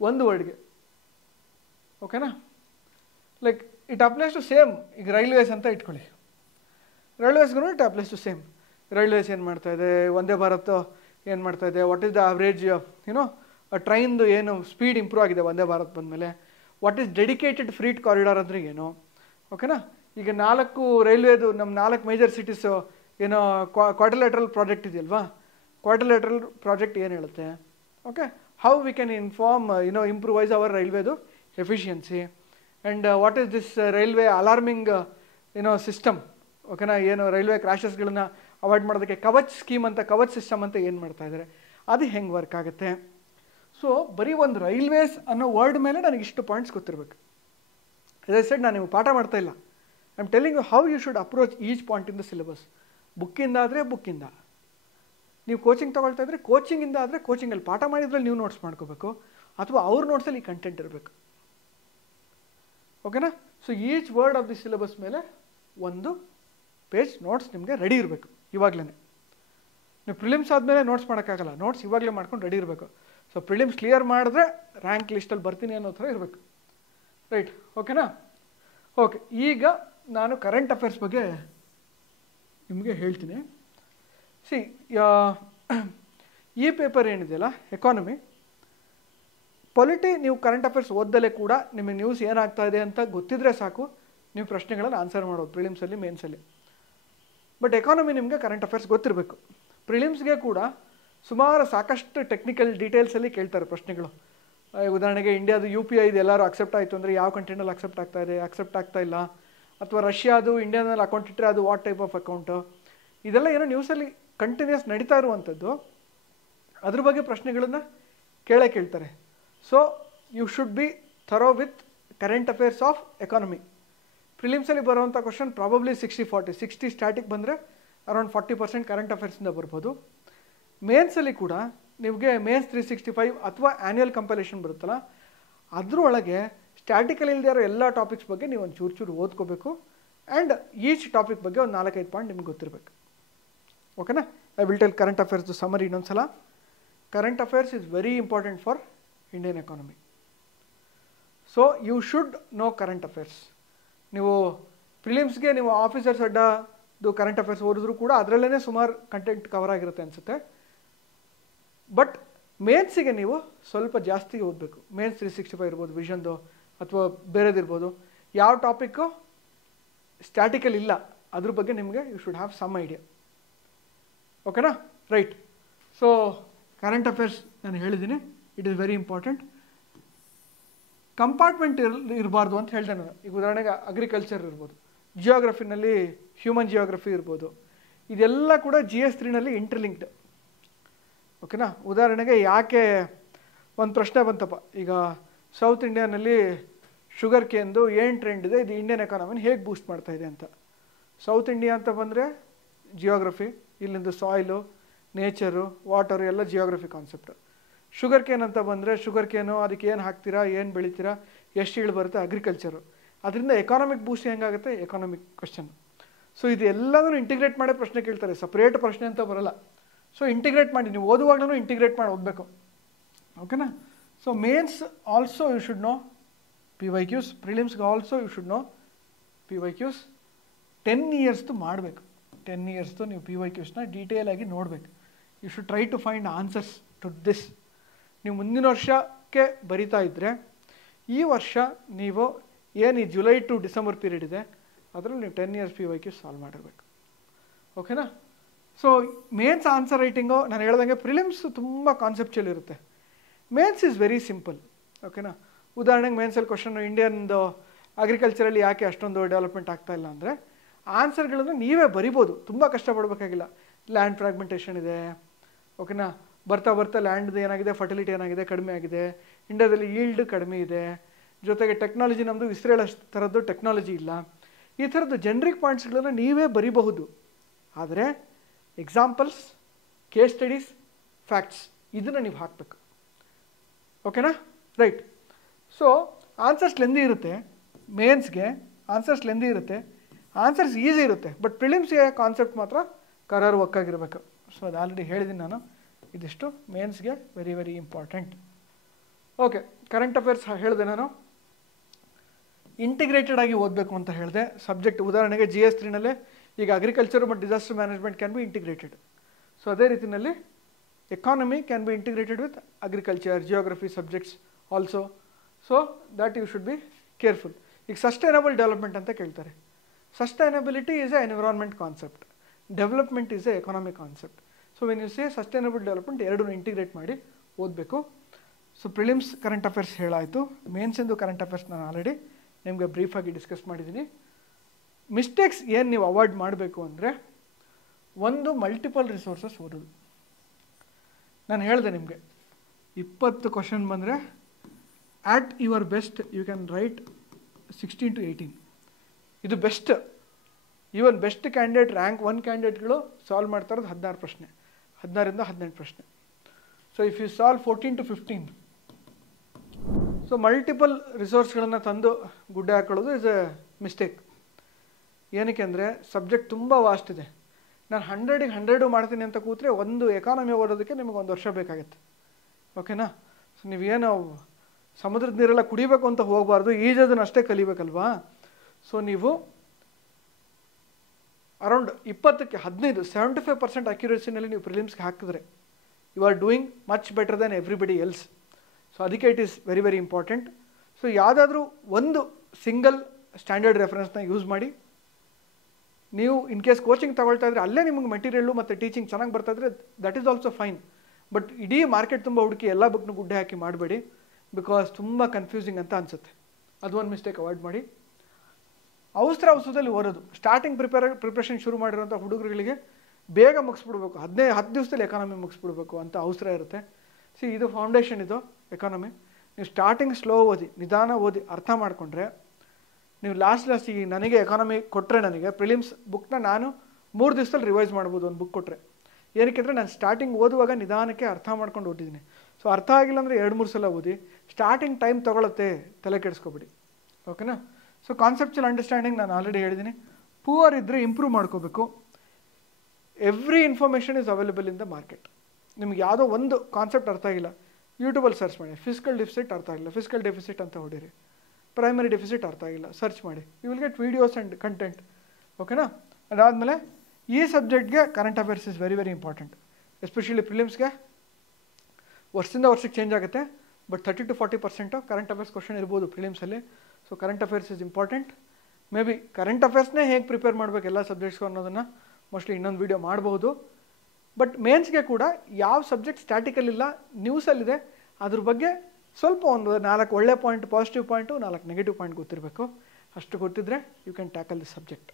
ಒಂದು ವರ್ಡ್ಗೆ. ಓಕೆನಾ, like it applies to same. ಈಗ ರೈಲ್ವೇಸ್ ಅಂತ ಇಟ್ಕೊಳ್ಳಿ, ರೈಲ್ವೇಸ್ಗೂ it applies to same. Railways ಏನು ಮಾಡ್ತಾ ಇದೆ, ವಂದೇ ಭಾರತ್ ಏನು ಮಾಡ್ತಾ ಇದೆ, ವಾಟ್ ಈಸ್ ದ ಅವರೇಜ್ ಟ್ರೈನ್ದು ಏನು ಸ್ಪೀಡ್ ಇಂಪ್ರೂವ್ ಆಗಿದೆ ವಂದೇ ಭಾರತ್ ಬಂದಮೇಲೆ, what is dedicated freight corridor ಅಂದರೆ ಏನು. ಓಕೆನಾ, ಈಗ 4 ರೈಲ್ವೇದು ನಮ್ಮ 4 ಮೇಜರ್ ಸಿಟೀಸು ಏನೋ ಕ್ವಾಡ್ರಿಲೇಟ್ರಲ್ ಪ್ರಾಜೆಕ್ಟ್ ಇದೆಯಲ್ವಾ, ಕ್ವಾಡ್ರಿಲೇಟ್ರಲ್ ಪ್ರಾಜೆಕ್ಟ್ ಏನು ಹೇಳುತ್ತೆ. Okay, how we can inform improvise our ರೈಲ್ವೇದು efficiency, and what is this railway alarming system. ಓಕೆನಾ, ಏನು ರೈಲ್ವೆ ಕ್ರ್ಯಾಶಸ್ಗಳನ್ನ ಅವಾಯ್ಡ್ ಮಾಡೋದಕ್ಕೆ ಕವಚ್ ಸ್ಕೀಮ್ ಅಂತ, ಕವಚ್ ಸಿಸ್ಟಮ್ ಅಂತ ಏನು ಮಾಡ್ತಾ ಇದ್ದಾರೆ, ಅದು ಹೆಂಗೆ ವರ್ಕ್ ಆಗುತ್ತೆ. ಸೊ ಬರೀ ಒಂದು ರೈಲ್ವೇಸ್ ಅನ್ನೋ ವರ್ಡ್ ಮೇಲೆ ನನಗೆ ಇಷ್ಟು ಪಾಯಿಂಟ್ಸ್ ಗೊತ್ತಿರಬೇಕು. ಆಸ್ ಐ ಸೆಡ್, ನಾನು ನೀವು ಪಾಠ ಮಾಡ್ತಾ ಇಲ್ಲ, I am telling you how you should approach each point in the syllabus. ಬುಕ್ಕಿಂದ ಆದರೆ ಬುಕ್ಕಿಂದ, ನೀವು ಕೋಚಿಂಗ್ ತೊಗೊಳ್ತಾ ಇದ್ರೆ ಕೋಚಿಂಗಿಂದ ಆದರೆ ಕೋಚಿಂಗಲ್ಲಿ ಪಾಠ ಮಾಡಿದ್ರಲ್ಲಿ ನೀವು ನೋಟ್ಸ್ ಮಾಡ್ಕೋಬೇಕು. ಅಥವಾ ಅವ್ರ ನೋಟ್ಸಲ್ಲಿ ಈ ಕಂಟೆಂಟ್ ಇರಬೇಕು. ಓಕೆನಾ? So each word of the syllabus ಮೇಲೆ ಒಂದು ಪೇಜ್ ನೋಟ್ಸ್ ನಿಮಗೆ ರೆಡಿ ಇರಬೇಕು ಇವಾಗಲೇ. ನೀವು ಪ್ರಿಲಿಮ್ಸ್ ಆದಮೇಲೆ ನೋಟ್ಸ್ ಮಾಡೋಕ್ಕಾಗಲ್ಲ, ನೋಟ್ಸ್ ಇವಾಗಲೇ ಮಾಡ್ಕೊಂಡು ರೆಡಿ ಇರಬೇಕು. ಸೊ ಪ್ರಿಲಿಮ್ಸ್ ಕ್ಲಿಯರ್ ಮಾಡಿದ್ರೆ ರ್ಯಾಂಕ್ ಲಿಸ್ಟಲ್ಲಿ ಬರ್ತೀನಿ ಅನ್ನೋ ಥರ ಇರಬೇಕು. ರೈಟ್, ಓಕೆನಾ? ಓಕೆ, ಈಗ ನಾನು ಕರೆಂಟ್ ಅಫೇರ್ಸ್ ಬಗ್ಗೆ ನಿಮಗೆ ಹೇಳ್ತೀನಿ. ಸಿ, ಈ ಪೇಪರ್ ಏನಿದೆಯಲ್ಲ ಎಕಾನಮಿ, ನೀವು ಕರೆಂಟ್ ಅಫೇರ್ಸ್ ಓದ್ದಲೇ ಕೂಡ ನಿಮಗೆ ನ್ಯೂಸ್ ಏನಾಗ್ತಾ ಇದೆ ಅಂತ ಗೊತ್ತಿದ್ರೆ ಸಾಕು, ನೀವು ಪ್ರಶ್ನೆಗಳನ್ನು ಆನ್ಸರ್ ಮಾಡೋದು ಪ್ರಿಲಿಮ್ಸಲ್ಲಿ ಮೇನ್ಸಲ್ಲಿ. ಬಟ್ ಎಕಾನಮಿ ನಿಮಗೆ ಕರೆಂಟ್ ಅಫೇರ್ಸ್ ಗೊತ್ತಿರಬೇಕು. ಪ್ರಿಲಿಮ್ಸ್ಗೆ ಕೂಡ ಸುಮಾರು ಸಾಕಷ್ಟು ಟೆಕ್ನಿಕಲ್ ಡೀಟೇಲ್ಸಲ್ಲಿ ಕೇಳ್ತಾರೆ ಪ್ರಶ್ನೆಗಳು. ಉದಾಹರಣೆಗೆ ಇಂಡಿಯಾದು UPI ಇದು ಎಲ್ಲರೂ ಅಕ್ಸೆಪ್ಟ್ ಆಯಿತು ಅಂದರೆ ಯಾವ ಕಂಟ್ರಿನಲ್ಲಿ ಅಕ್ಸೆಪ್ಟ್ ಆಗ್ತಾ ಇದೆ, ಅಕ್ಸೆಪ್ಟ್ ಆಗ್ತಾ ಇಲ್ಲ, ಅಥವಾ ರಷ್ಯಾದು ಇಂಡಿಯಾದಲ್ಲಿ ಅಕೌಂಟ್ ಇಟ್ಟರೆ ಅದು ವಾಟ್ ಟೈಪ್ ಆಫ್ ಅಕೌಂಟು, ಇದೆಲ್ಲ ಏನೋ ನ್ಯೂಸಲ್ಲಿ ಕಂಟಿನ್ಯೂಸ್ ನಡೀತಾ ಇರುವಂಥದ್ದು. ಅದ್ರ ಬಗ್ಗೆ ಪ್ರಶ್ನೆಗಳನ್ನು ಕೇಳ್ತಾರೆ. So you should be thorough with current affairs of economy. ಪ್ರಿಲಿಮ್ಸಲ್ಲಿ ಬರುವಂಥ ಕ್ವಶನ್ ಪ್ರಾಬಬ್ಲಿ 60-40, 60 ಸ್ಟ್ಯಾಟಿಕ್ ಬಂದರೆ ಅರೌಂಡ್ 40% ಕರೆಂಟ್ ಅಫೇರ್ಸಿಂದ ಬರ್ಬೋದು. ಮೇನ್ಸಲ್ಲಿ ಕೂಡ ನಿಮಗೆ ಮೇನ್ಸ್ 365 ಅಥವಾ ಆ್ಯನ್ಯಲ್ ಕಂಪೈಲೇಷನ್ ಬರುತ್ತಲ್ಲ, ಅದರೊಳಗೆ ಸ್ಟ್ಯಾಟಿಕಲ್ ಇಲ್ಲದೆ ಇರೋ ಎಲ್ಲ ಟಾಪಿಕ್ಸ್ ಬಗ್ಗೆ ನೀವು ಒಂದು ಚೂರು ಓದ್ಕೋಬೇಕು. ಆ್ಯಂಡ್ ಈಚ್ ಟಾಪಿಕ್ ಬಗ್ಗೆ ಒಂದು 4-5 ಪಾಯಿಂಟ್ ನಿಮ್ಗೆ ಗೊತ್ತಿರಬೇಕು. ಓಕೆನಾ? ಐ ವಿಲ್ ಟೆಲ್ ಕರೆಂಟ್ ಅಫೇರ್ಸ್ದು ಸಮರಿ ಇನ್ನೊಂದ್ಸಲ. Current affairs is very important for Indian economy. So you should know current affairs. ನೀವು ಪ್ರಿಲಿಮ್ಸ್ಗೆ ನೀವು ಆಫೀಸರ್ಸ್ ಅಡ್ಡದು ಕರೆಂಟ್ ಅಫೇರ್ಸ್ ಓದಿದ್ರು ಕೂಡ ಅದರಲ್ಲೇ ಸುಮಾರು ಕಂಟೆಂಟ್ ಕವರ್ ಆಗಿರುತ್ತೆ ಅನಿಸುತ್ತೆ. ಬಟ್ ಮೇನ್ಸಿಗೆ ನೀವು ಸ್ವಲ್ಪ ಜಾಸ್ತಿ ಓದಬೇಕು. ಮೇನ್ಸ್ 365 ಇರ್ಬೋದು, ವಿಷನ್ದು ಅಥವಾ ಬೇರೆದಿರ್ಬೋದು. ಯಾವ ಟಾಪಿಕ್ಕು ಸ್ಟ್ಯಾಟಿಕಲ್ ಇಲ್ಲ ಅದ್ರ ಬಗ್ಗೆ ನಿಮಗೆ you should have some idea. ಓಕೆನಾ? ರೈಟ್. ಸೊ ಕರೆಂಟ್ ಅಫೇರ್ಸ್ ನಾನು ಹೇಳಿದ್ದೀನಿ, it is very important. Compartment ಇರಬಾರ್ದು ಅಂತ ಹೇಳ್ದೆ ನಾನು. ಈಗ ಉದಾಹರಣೆಗೆ ಅಗ್ರಿಕಲ್ಚರ್ ಇರ್ಬೋದು, ಜಿಯೋಗ್ರಫಿನಲ್ಲಿ ಹ್ಯೂಮನ್ ಜಿಯೋಗ್ರಫಿ ಇರ್ಬೋದು, ಇದೆಲ್ಲ ಕೂಡ GS 3ನಲ್ಲಿ ಇಂಟರ್ಲಿಂಕ್ಡ್. ಓಕೆನಾ? ಉದಾಹರಣೆಗೆ ಯಾಕೆ ಒಂದು ಪ್ರಶ್ನೆ ಬಂತಪ್ಪ, ಈಗ ಸೌತ್ ಇಂಡಿಯಾನಲ್ಲಿ ಶುಗರ್ ಕೇನ್ದು ಏನು ಟ್ರೆಂಡ್ ಇದೆ, ಇದು ಇಂಡಿಯನ್ ಎಕಾನಮಿನ ಹೇಗೆ ಬೂಸ್ಟ್ ಮಾಡ್ತಾ ಇದೆ ಅಂತ. ಸೌತ್ ಇಂಡಿಯಾ ಅಂತ ಬಂದರೆ ಜಿಯೋಗ್ರಫಿ, ಇಲ್ಲಿಂದ ಸಾಯಿಲು, ನೇಚರು, ವಾಟರು ಎಲ್ಲ ಜಿಯೋಗ್ರಫಿ ಕಾನ್ಸೆಪ್ಟ್. ಶುಗರ್ ಕೇನ್ ಅಂತ ಬಂದರೆ ಶುಗರ್ ಕೇನು, ಅದಕ್ಕೆ ಏನು ಹಾಕ್ತೀರಾ, ಏನು ಬೆಳಿತೀರಾ, ಎಷ್ಟು ಇಳು ಬರುತ್ತೆ, ಅಗ್ರಿಕಲ್ಚರು. ಅದರಿಂದ ಎಕಾನಮಿಕ್ ಬೂಸ್ಟ್ ಹೆಂಗಾಗುತ್ತೆ, ಎಕಾನಮಿಕ್ ಕ್ವಶನ್. ಸೊ ಇದು ಎಲ್ಲದನ್ನು ಇಂಟಿಗ್ರೇಟ್ ಮಾಡೋ ಪ್ರಶ್ನೆ ಕೇಳ್ತಾರೆ, ಸಪ್ರೇಟ್ ಪ್ರಶ್ನೆ ಅಂತ ಬರೋಲ್ಲ. ಸೊ ಇಂಟಿಗ್ರೇಟ್ ಮಾಡಿ, ನೀವು ಓದುವಾಗಲೂ ಇಂಟಿಗ್ರೇಟ್ ಮಾಡಿ ಓದಬೇಕು. ಓಕೆನಾ? So mains also you should know PYQs, ಪ್ರಿಲಿಮ್ಸ್ಗೆ also you should know PYQs. 10 ಇಯರ್ಸ್ದು ಮಾಡಬೇಕು. 10 ಇಯರ್ಸ್ದು ನೀವು PYQsನ ಡೀಟೇಲಾಗಿ ನೋಡಬೇಕು. You should try to find answers to this. ನೀವು ಮುಂದಿನ ವರ್ಷಕ್ಕೆ ಬರಿತಾ ಇದ್ದರೆ ಈ ವರ್ಷ ನೀವು ಏನು ಈ ಜುಲೈ ಟು ಡಿಸೆಂಬರ್ ಪೀರಿಯಡ್ ಇದೆ ಅದರಲ್ಲಿ ನೀವು 10 ಇಯರ್ಸ್ PYQs ಸಾಲ್ವ್ ಮಾಡಿರಬೇಕು. ಓಕೆನಾ? ಸೊ ಮೇನ್ಸ್ ಆನ್ಸರ್ ರೈಟಿಂಗು ನಾನು ಹೇಳ್ದಂಗೆ ಪ್ರಿಲಿಮ್ಸ್ ತುಂಬ ಕಾನ್ಸೆಪ್ಚುಯಲ್ ಇರುತ್ತೆ. Mains is very simple. ಓಕೆನಾ? ಉದಾಹರಣೆಗೆ ಮೇನ್ಸಲ್ಲಿ ಕ್ವಶನ್ ಇಂಡಿಯನ್ದು ಅಗ್ರಿಕಲ್ಚರಲ್ಲಿ ಯಾಕೆ ಅಷ್ಟೊಂದು ಡೆವಲಪ್ಮೆಂಟ್ ಆಗ್ತಾ ಇಲ್ಲ ಅಂದರೆ ಆನ್ಸರ್ಗಳನ್ನು ನೀವೇ ಬರಿಬೋದು, ತುಂಬ ಕಷ್ಟಪಡಬೇಕಾಗಿಲ್ಲ. ಲ್ಯಾಂಡ್ ಫ್ರಾಗ್ಮೆಂಟೇಷನ್ ಇದೆ. ಓಕೆನಾ? ಬರ್ತಾ ಬರ್ತಾ ಲ್ಯಾಂಡ್ದು ಏನಾಗಿದೆ, ಫರ್ಟಿಲಿಟಿ ಏನಾಗಿದೆ, ಕಡಿಮೆ ಆಗಿದೆ. ಇಂಡಿಯಾದಲ್ಲಿ ಈಲ್ಡ್ ಕಡಿಮೆ ಇದೆ. ಜೊತೆಗೆ ಟೆಕ್ನಾಲಜಿ ನಮ್ಮದು ಇಸ್ರೇಲ್ ಅಷ್ಟು ಥರದ್ದು ಟೆಕ್ನಾಲಜಿ ಇಲ್ಲ. ಈ ಥರದ್ದು ಜೆನ್ರಿಕ್ ಪಾಯಿಂಟ್ಸ್ಗಳನ್ನು ನೀವೇ ಬರಿಬಹುದು. ಆದರೆ ಎಕ್ಸಾಂಪಲ್ಸ್, ಕೇಸ್ ಸ್ಟಡೀಸ್, ಫ್ಯಾಕ್ಟ್ಸ್ ಇದನ್ನು ನೀವು ಹಾಕಬೇಕು. ಓಕೆನಾ? ರೈಟ್. ಸೊ ಆನ್ಸರ್ಸ್ ಲೆಂದಿ ಇರುತ್ತೆ. ಮೇನ್ಸ್ಗೆ ಆನ್ಸರ್ಸ್ ಲೆಂದಿ ಇರುತ್ತೆ, ಆನ್ಸರ್ಸ್ ಈಸಿ ಇರುತ್ತೆ. ಬಟ್ ಪ್ರಿಲಿಮ್ಸ್ಗೆ ಕಾನ್ಸೆಪ್ಟ್ ಮಾತ್ರ ಕರಾರು ಒಕ್ಕಾಗಿರಬೇಕು. ಸೊ ಅದು ಆಲ್ರೆಡಿ ಹೇಳಿದ್ದೀನಿ ನಾನು. ಇದಿಷ್ಟು ಮೇನ್ಸ್ಗೆ very very important. Okay, current affairs ಹೇಳಿದೆ ನಾನು. ಇಂಟಿಗ್ರೇಟೆಡ್ ಆಗಿ ಓದಬೇಕು ಅಂತ ಹೇಳಿದೆ. ಸಬ್ಜೆಕ್ಟ್ ಉದಾಹರಣೆಗೆ GS 3ನಲ್ಲೇ ಈಗ ಅಗ್ರಿಕಲ್ಚರ್ ಮತ್ತು disaster management can be integrated. So ಅದೇ ರೀತಿಯಲ್ಲಿ economy can be integrated with agriculture, geography subjects also. So that you should be careful. ಈಗ ಸಸ್ಟೈನಬಲ್ ಡೆವಲಪ್ಮೆಂಟ್ ಅಂತ ಕೇಳ್ತಾರೆ. Sustainability is a environment concept, development is a economic concept. So when you say sustainable development ಎರಡನ್ನೂ integrate ಮಾಡಿ ಓದಬೇಕು. So prelims current affairs ಹೇಳಾಯಿತು. ಮೇನ್ಸಿಂದು current affairs ನಾನು already ನಿಮಗೆ ಬ್ರೀಫಾಗಿ ಡಿಸ್ಕಸ್ ಮಾಡಿದ್ದೀನಿ. ಮಿಸ್ಟೇಕ್ಸ್ ಏನು ನೀವು ಅವಾಯ್ಡ್ ಮಾಡಬೇಕು ಅಂದರೆ, ಒಂದು ಮಲ್ಟಿಪಲ್ ರಿಸೋರ್ಸಸ್ ಓದೋದು. ನಾನು ಹೇಳಿದೆ ನಿಮಗೆ 20 ಕ್ವಶನ್ ಬಂದರೆ at your best you can write 16 to 18. ಇದು best. Even best candidate, rank 1 ಕ್ಯಾಂಡಿಡೇಟ್ಗಳು ಸಾಲ್ವ್ ಮಾಡ್ತಾ ಇರೋದು 16 ಪ್ರಶ್ನೆ, 16ರಿಂದ 18 ಪ್ರಶ್ನೆ. So if you solve 14 to 15 so multiple ರಿಸೋರ್ಸ್ಗಳನ್ನು ತಂದು ಗುಡ್ಡೆ ಹಾಕೊಳ್ಳೋದು ಇಸ್ ಎ ಮಿಸ್ಟೇಕ್. ಏನಕ್ಕೆ ಅಂದರೆ ಸಬ್ಜೆಕ್ಟ್ ತುಂಬ ವಾಸ್ಟ್ ಇದೆ. ನಾನು 100ಗೆ 100 ಮಾಡ್ತೀನಿ ಅಂತ ಕೂತ್ರೆ ಒಂದು ಎಕಾನಮಿ ಓದೋದಕ್ಕೆ ನಿಮಗೆ 1 ವರ್ಷ ಬೇಕಾಗುತ್ತೆ. ಓಕೆನಾ? ಸೊ ನೀವೇನು ಸಮುದ್ರದ ನೀರೆಲ್ಲ ಕುಡಿಬೇಕು ಅಂತ ಹೋಗಬಾರ್ದು, ಈಜೋದನ್ನ ಅಷ್ಟೇ ಕಲಿಬೇಕಲ್ವಾ. ಸೊ ನೀವು ಅರೌಂಡ್ 20ಕ್ಕೆ 15 75% ಅಕ್ಯುರೇಸಿನಲ್ಲಿ ನೀವು ಪ್ರಿಲಿಮ್ಸ್ಗೆ ಹಾಕಿದ್ರೆ you are doing much better then everybody else. So ಅದಕ್ಕೆ it is very very important. So ಯಾವುದಾದ್ರೂ ಒಂದು ಸಿಂಗಲ್ ಸ್ಟ್ಯಾಂಡರ್ಡ್ ರೆಫರೆನ್ಸ್ನ ಯೂಸ್ ಮಾಡಿ. ನೀವು ಇನ್ ಕೇಸ್ ಕೋಚಿಂಗ್ ತಗೊಳ್ತಾ ಇದ್ರೆ ಅಲ್ಲೇ ನಿಮಗೆ ಮೆಟೀರಿಯಲ್ಲು ಮತ್ತು ಟೀಚಿಂಗ್ ಚೆನ್ನಾಗಿ ಬರ್ತಾ ಇದ್ರೆ that is also fine. But ಇಡೀ ಮಾರ್ಕೆಟ್ ತುಂಬ ಹುಡುಕಿ ಎಲ್ಲ ಬುಕ್ನು ಗುಡ್ಡೆ ಹಾಕಿ ಮಾಡಬೇಡಿ, ಬಿಕಾಸ್ ತುಂಬ ಕನ್ಫ್ಯೂಸಿಂಗ್ ಅಂತ ಅನಿಸುತ್ತೆ. ಅದು ಒಂದು ಮಿಸ್ಟೇಕ್ ಅವಾಯ್ಡ್ ಮಾಡಿ. ಅವಸರದಲ್ಲಿ ಓದೋದು, ಸ್ಟಾರ್ಟಿಂಗ್ ಪ್ರಿಪ್ರೇಷನ್ ಶುರು ಮಾಡಿರೋಂಥ ಹುಡುಗರುಗಳಿಗೆ ಬೇಗ ಮುಗಿಸ್ಬಿಡ್ಬೇಕು, 10 ದಿವಸದಲ್ಲಿ ಎಕಾನಮಿ ಮುಗಿಸ್ಬಿಡ್ಬೇಕು ಅಂತ ಅವಸರ ಇರುತ್ತೆ. ಇದು ಫೌಂಡೇಶನ್, ಇದು ಎಕಾನಮಿ. ನೀವು ಸ್ಟಾರ್ಟಿಂಗ್ ಸ್ಲೋ ಓದಿ, ನಿಧಾನ ಓದಿ ಅರ್ಥ ಮಾಡಿಕೊಂಡ್ರೆ ನೀವು ಲಾಸ್ಟ್ ಈ ನನಗೆ ಎಕಾನಮಿ ಕೊಟ್ಟರೆ, ನನಗೆ ಪ್ರಿಲಿಮ್ಸ್ ಬುಕ್ನ ನಾನು 3 ದಿವಸದಲ್ಲಿ ರಿವೈಸ್ ಮಾಡ್ಬೋದು ಒಂದು ಬುಕ್ ಕೊಟ್ಟರೆ. ಏನಕ್ಕೆ ಅಂದರೆ ನಾನು ಸ್ಟಾರ್ಟಿಂಗ್ ಓದುವಾಗ ನಿಧಾನಕ್ಕೆ ಅರ್ಥ ಮಾಡ್ಕೊಂಡು ಓದಿದ್ದೀನಿ. ಸೊ ಅರ್ಥ ಆಗಿಲ್ಲ ಅಂದರೆ 2-3 ಸಲ ಓದಿ. ಸ್ಟಾರ್ಟಿಂಗ್ ಟೈಮ್ ತೊಗೊಳುತ್ತೆ, ತಲೆ ಕೆಡಿಸ್ಕೊಬಿಡಿ. ಓಕೆನಾ? ಸೊ ಕಾನ್ಸೆಪ್ಚುಯಲ್ ಅಂಡರ್ಸ್ಟ್ಯಾಂಡಿಂಗ್ ನಾನು ಆಲ್ರೆಡಿ ಹೇಳಿದ್ದೀನಿ. ಪೂವರ್ ಇದ್ದರೆ ಇಂಪ್ರೂವ್ ಮಾಡ್ಕೋಬೇಕು. Every information is available in the market. ನಿಮ್ಗೆ ಯಾವುದೋ ಒಂದು ಕಾನ್ಸೆಪ್ಟ್ ಅರ್ಥ ಆಗಿಲ್ಲ, ಯೂಟ್ಯೂಬಲ್ಲಿ ಸರ್ಚ್ ಮಾಡಿ. ಫಿಸಿಕಲ್ ಡೆಫಿಸಿಟ್ ಅರ್ಥ ಆಗಿಲ್ಲ, ಫಿಸಿಕಲ್ ಡೆಫಿಸಿಟ್ ಅಂತ ಹೊಡೀರಿ. ಪ್ರೈಮರಿ ಡೆಫಿಸಿಟ್ ಅರ್ಥ ಆಗಿಲ್ಲ, ಸರ್ಚ್ ಮಾಡಿ. You will get videos and content. ಓಕೆನಾ? ಅದಾದಮೇಲೆ ಈ ಸಬ್ಜೆಕ್ಟ್ಗೆ current affairs is very very important. Especially ಪ್ರಿಲಿಮ್ಸ್ಗೆ ವರ್ಷದಿಂದ ವರ್ಷಕ್ಕೆ ಚೇಂಜ್ ಆಗುತ್ತೆ, but 30 to 40% current affairs question ಇರ್ಬೋದು ಪ್ರಿಲಿಮ್ಸಲ್ಲಿ. So current affairs is important. May be current ಅಫೇರ್ಸ್ನೇ ಹೇಗೆ ಪ್ರಿಪೇರ್ ಮಾಡಬೇಕು ಎಲ್ಲ ಸಬ್ಜೆಕ್ಟ್ಸ್ಗೂ ಅನ್ನೋದನ್ನು ಮೋಸ್ಟ್ಲಿ ಇನ್ನೊಂದು ವೀಡಿಯೋ ಮಾಡ್ಬೋದು. ಬಟ್ ಮೇನ್ಸ್ಗೆ ಕೂಡ ಯಾವ ಸಬ್ಜೆಕ್ಟ್ ಸ್ಟ್ಯಾಟಿಕಲ್ಲಿಲ್ಲ, ನ್ಯೂಸಲ್ಲಿದೆ, ಅದ್ರ ಬಗ್ಗೆ ಸ್ವಲ್ಪ ಒಂದು 4 ಒಳ್ಳೆ point, positive point, 4 negative point ಗೊತ್ತಿರಬೇಕು. ಅಷ್ಟು ಗೊತ್ತಿದ್ದರೆ you can tackle this subject.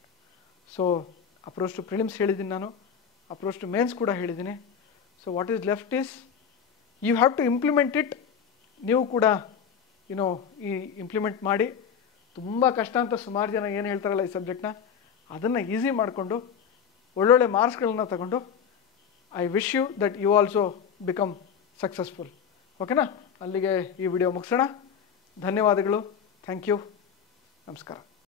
So approach to prelims ಹೇಳಿದ್ದೀನಿ ನಾನು, ಅಪ್ರೋಚ್ ಟು ಮೇನ್ಸ್ ಕೂಡ ಹೇಳಿದ್ದೀನಿ. So what is left is you have to implement it. ನೀವು ಕೂಡ ಈ ಇಂಪ್ಲಿಮೆಂಟ್ ಮಾಡಿ. ತುಂಬ ಕಷ್ಟ ಅಂತ ಸುಮಾರು ಜನ ಏನು ಹೇಳ್ತಾರಲ್ಲ ಈ ಸಬ್ಜೆಕ್ಟ್ನ, ಅದನ್ನು ಈಸಿ ಮಾಡಿಕೊಂಡು ಒಳ್ಳೊಳ್ಳೆ ಮಾರ್ಕ್ಸ್ಗಳನ್ನ ತಗೊಂಡು I wish you that you also become successful. ಓಕೆನಾ? ಅಲ್ಲಿಗೆ ಈ ವಿಡಿಯೋ ಮುಗಿಸೋಣ. ಧನ್ಯವಾದಗಳು. Thank you. ನಮಸ್ಕಾರ.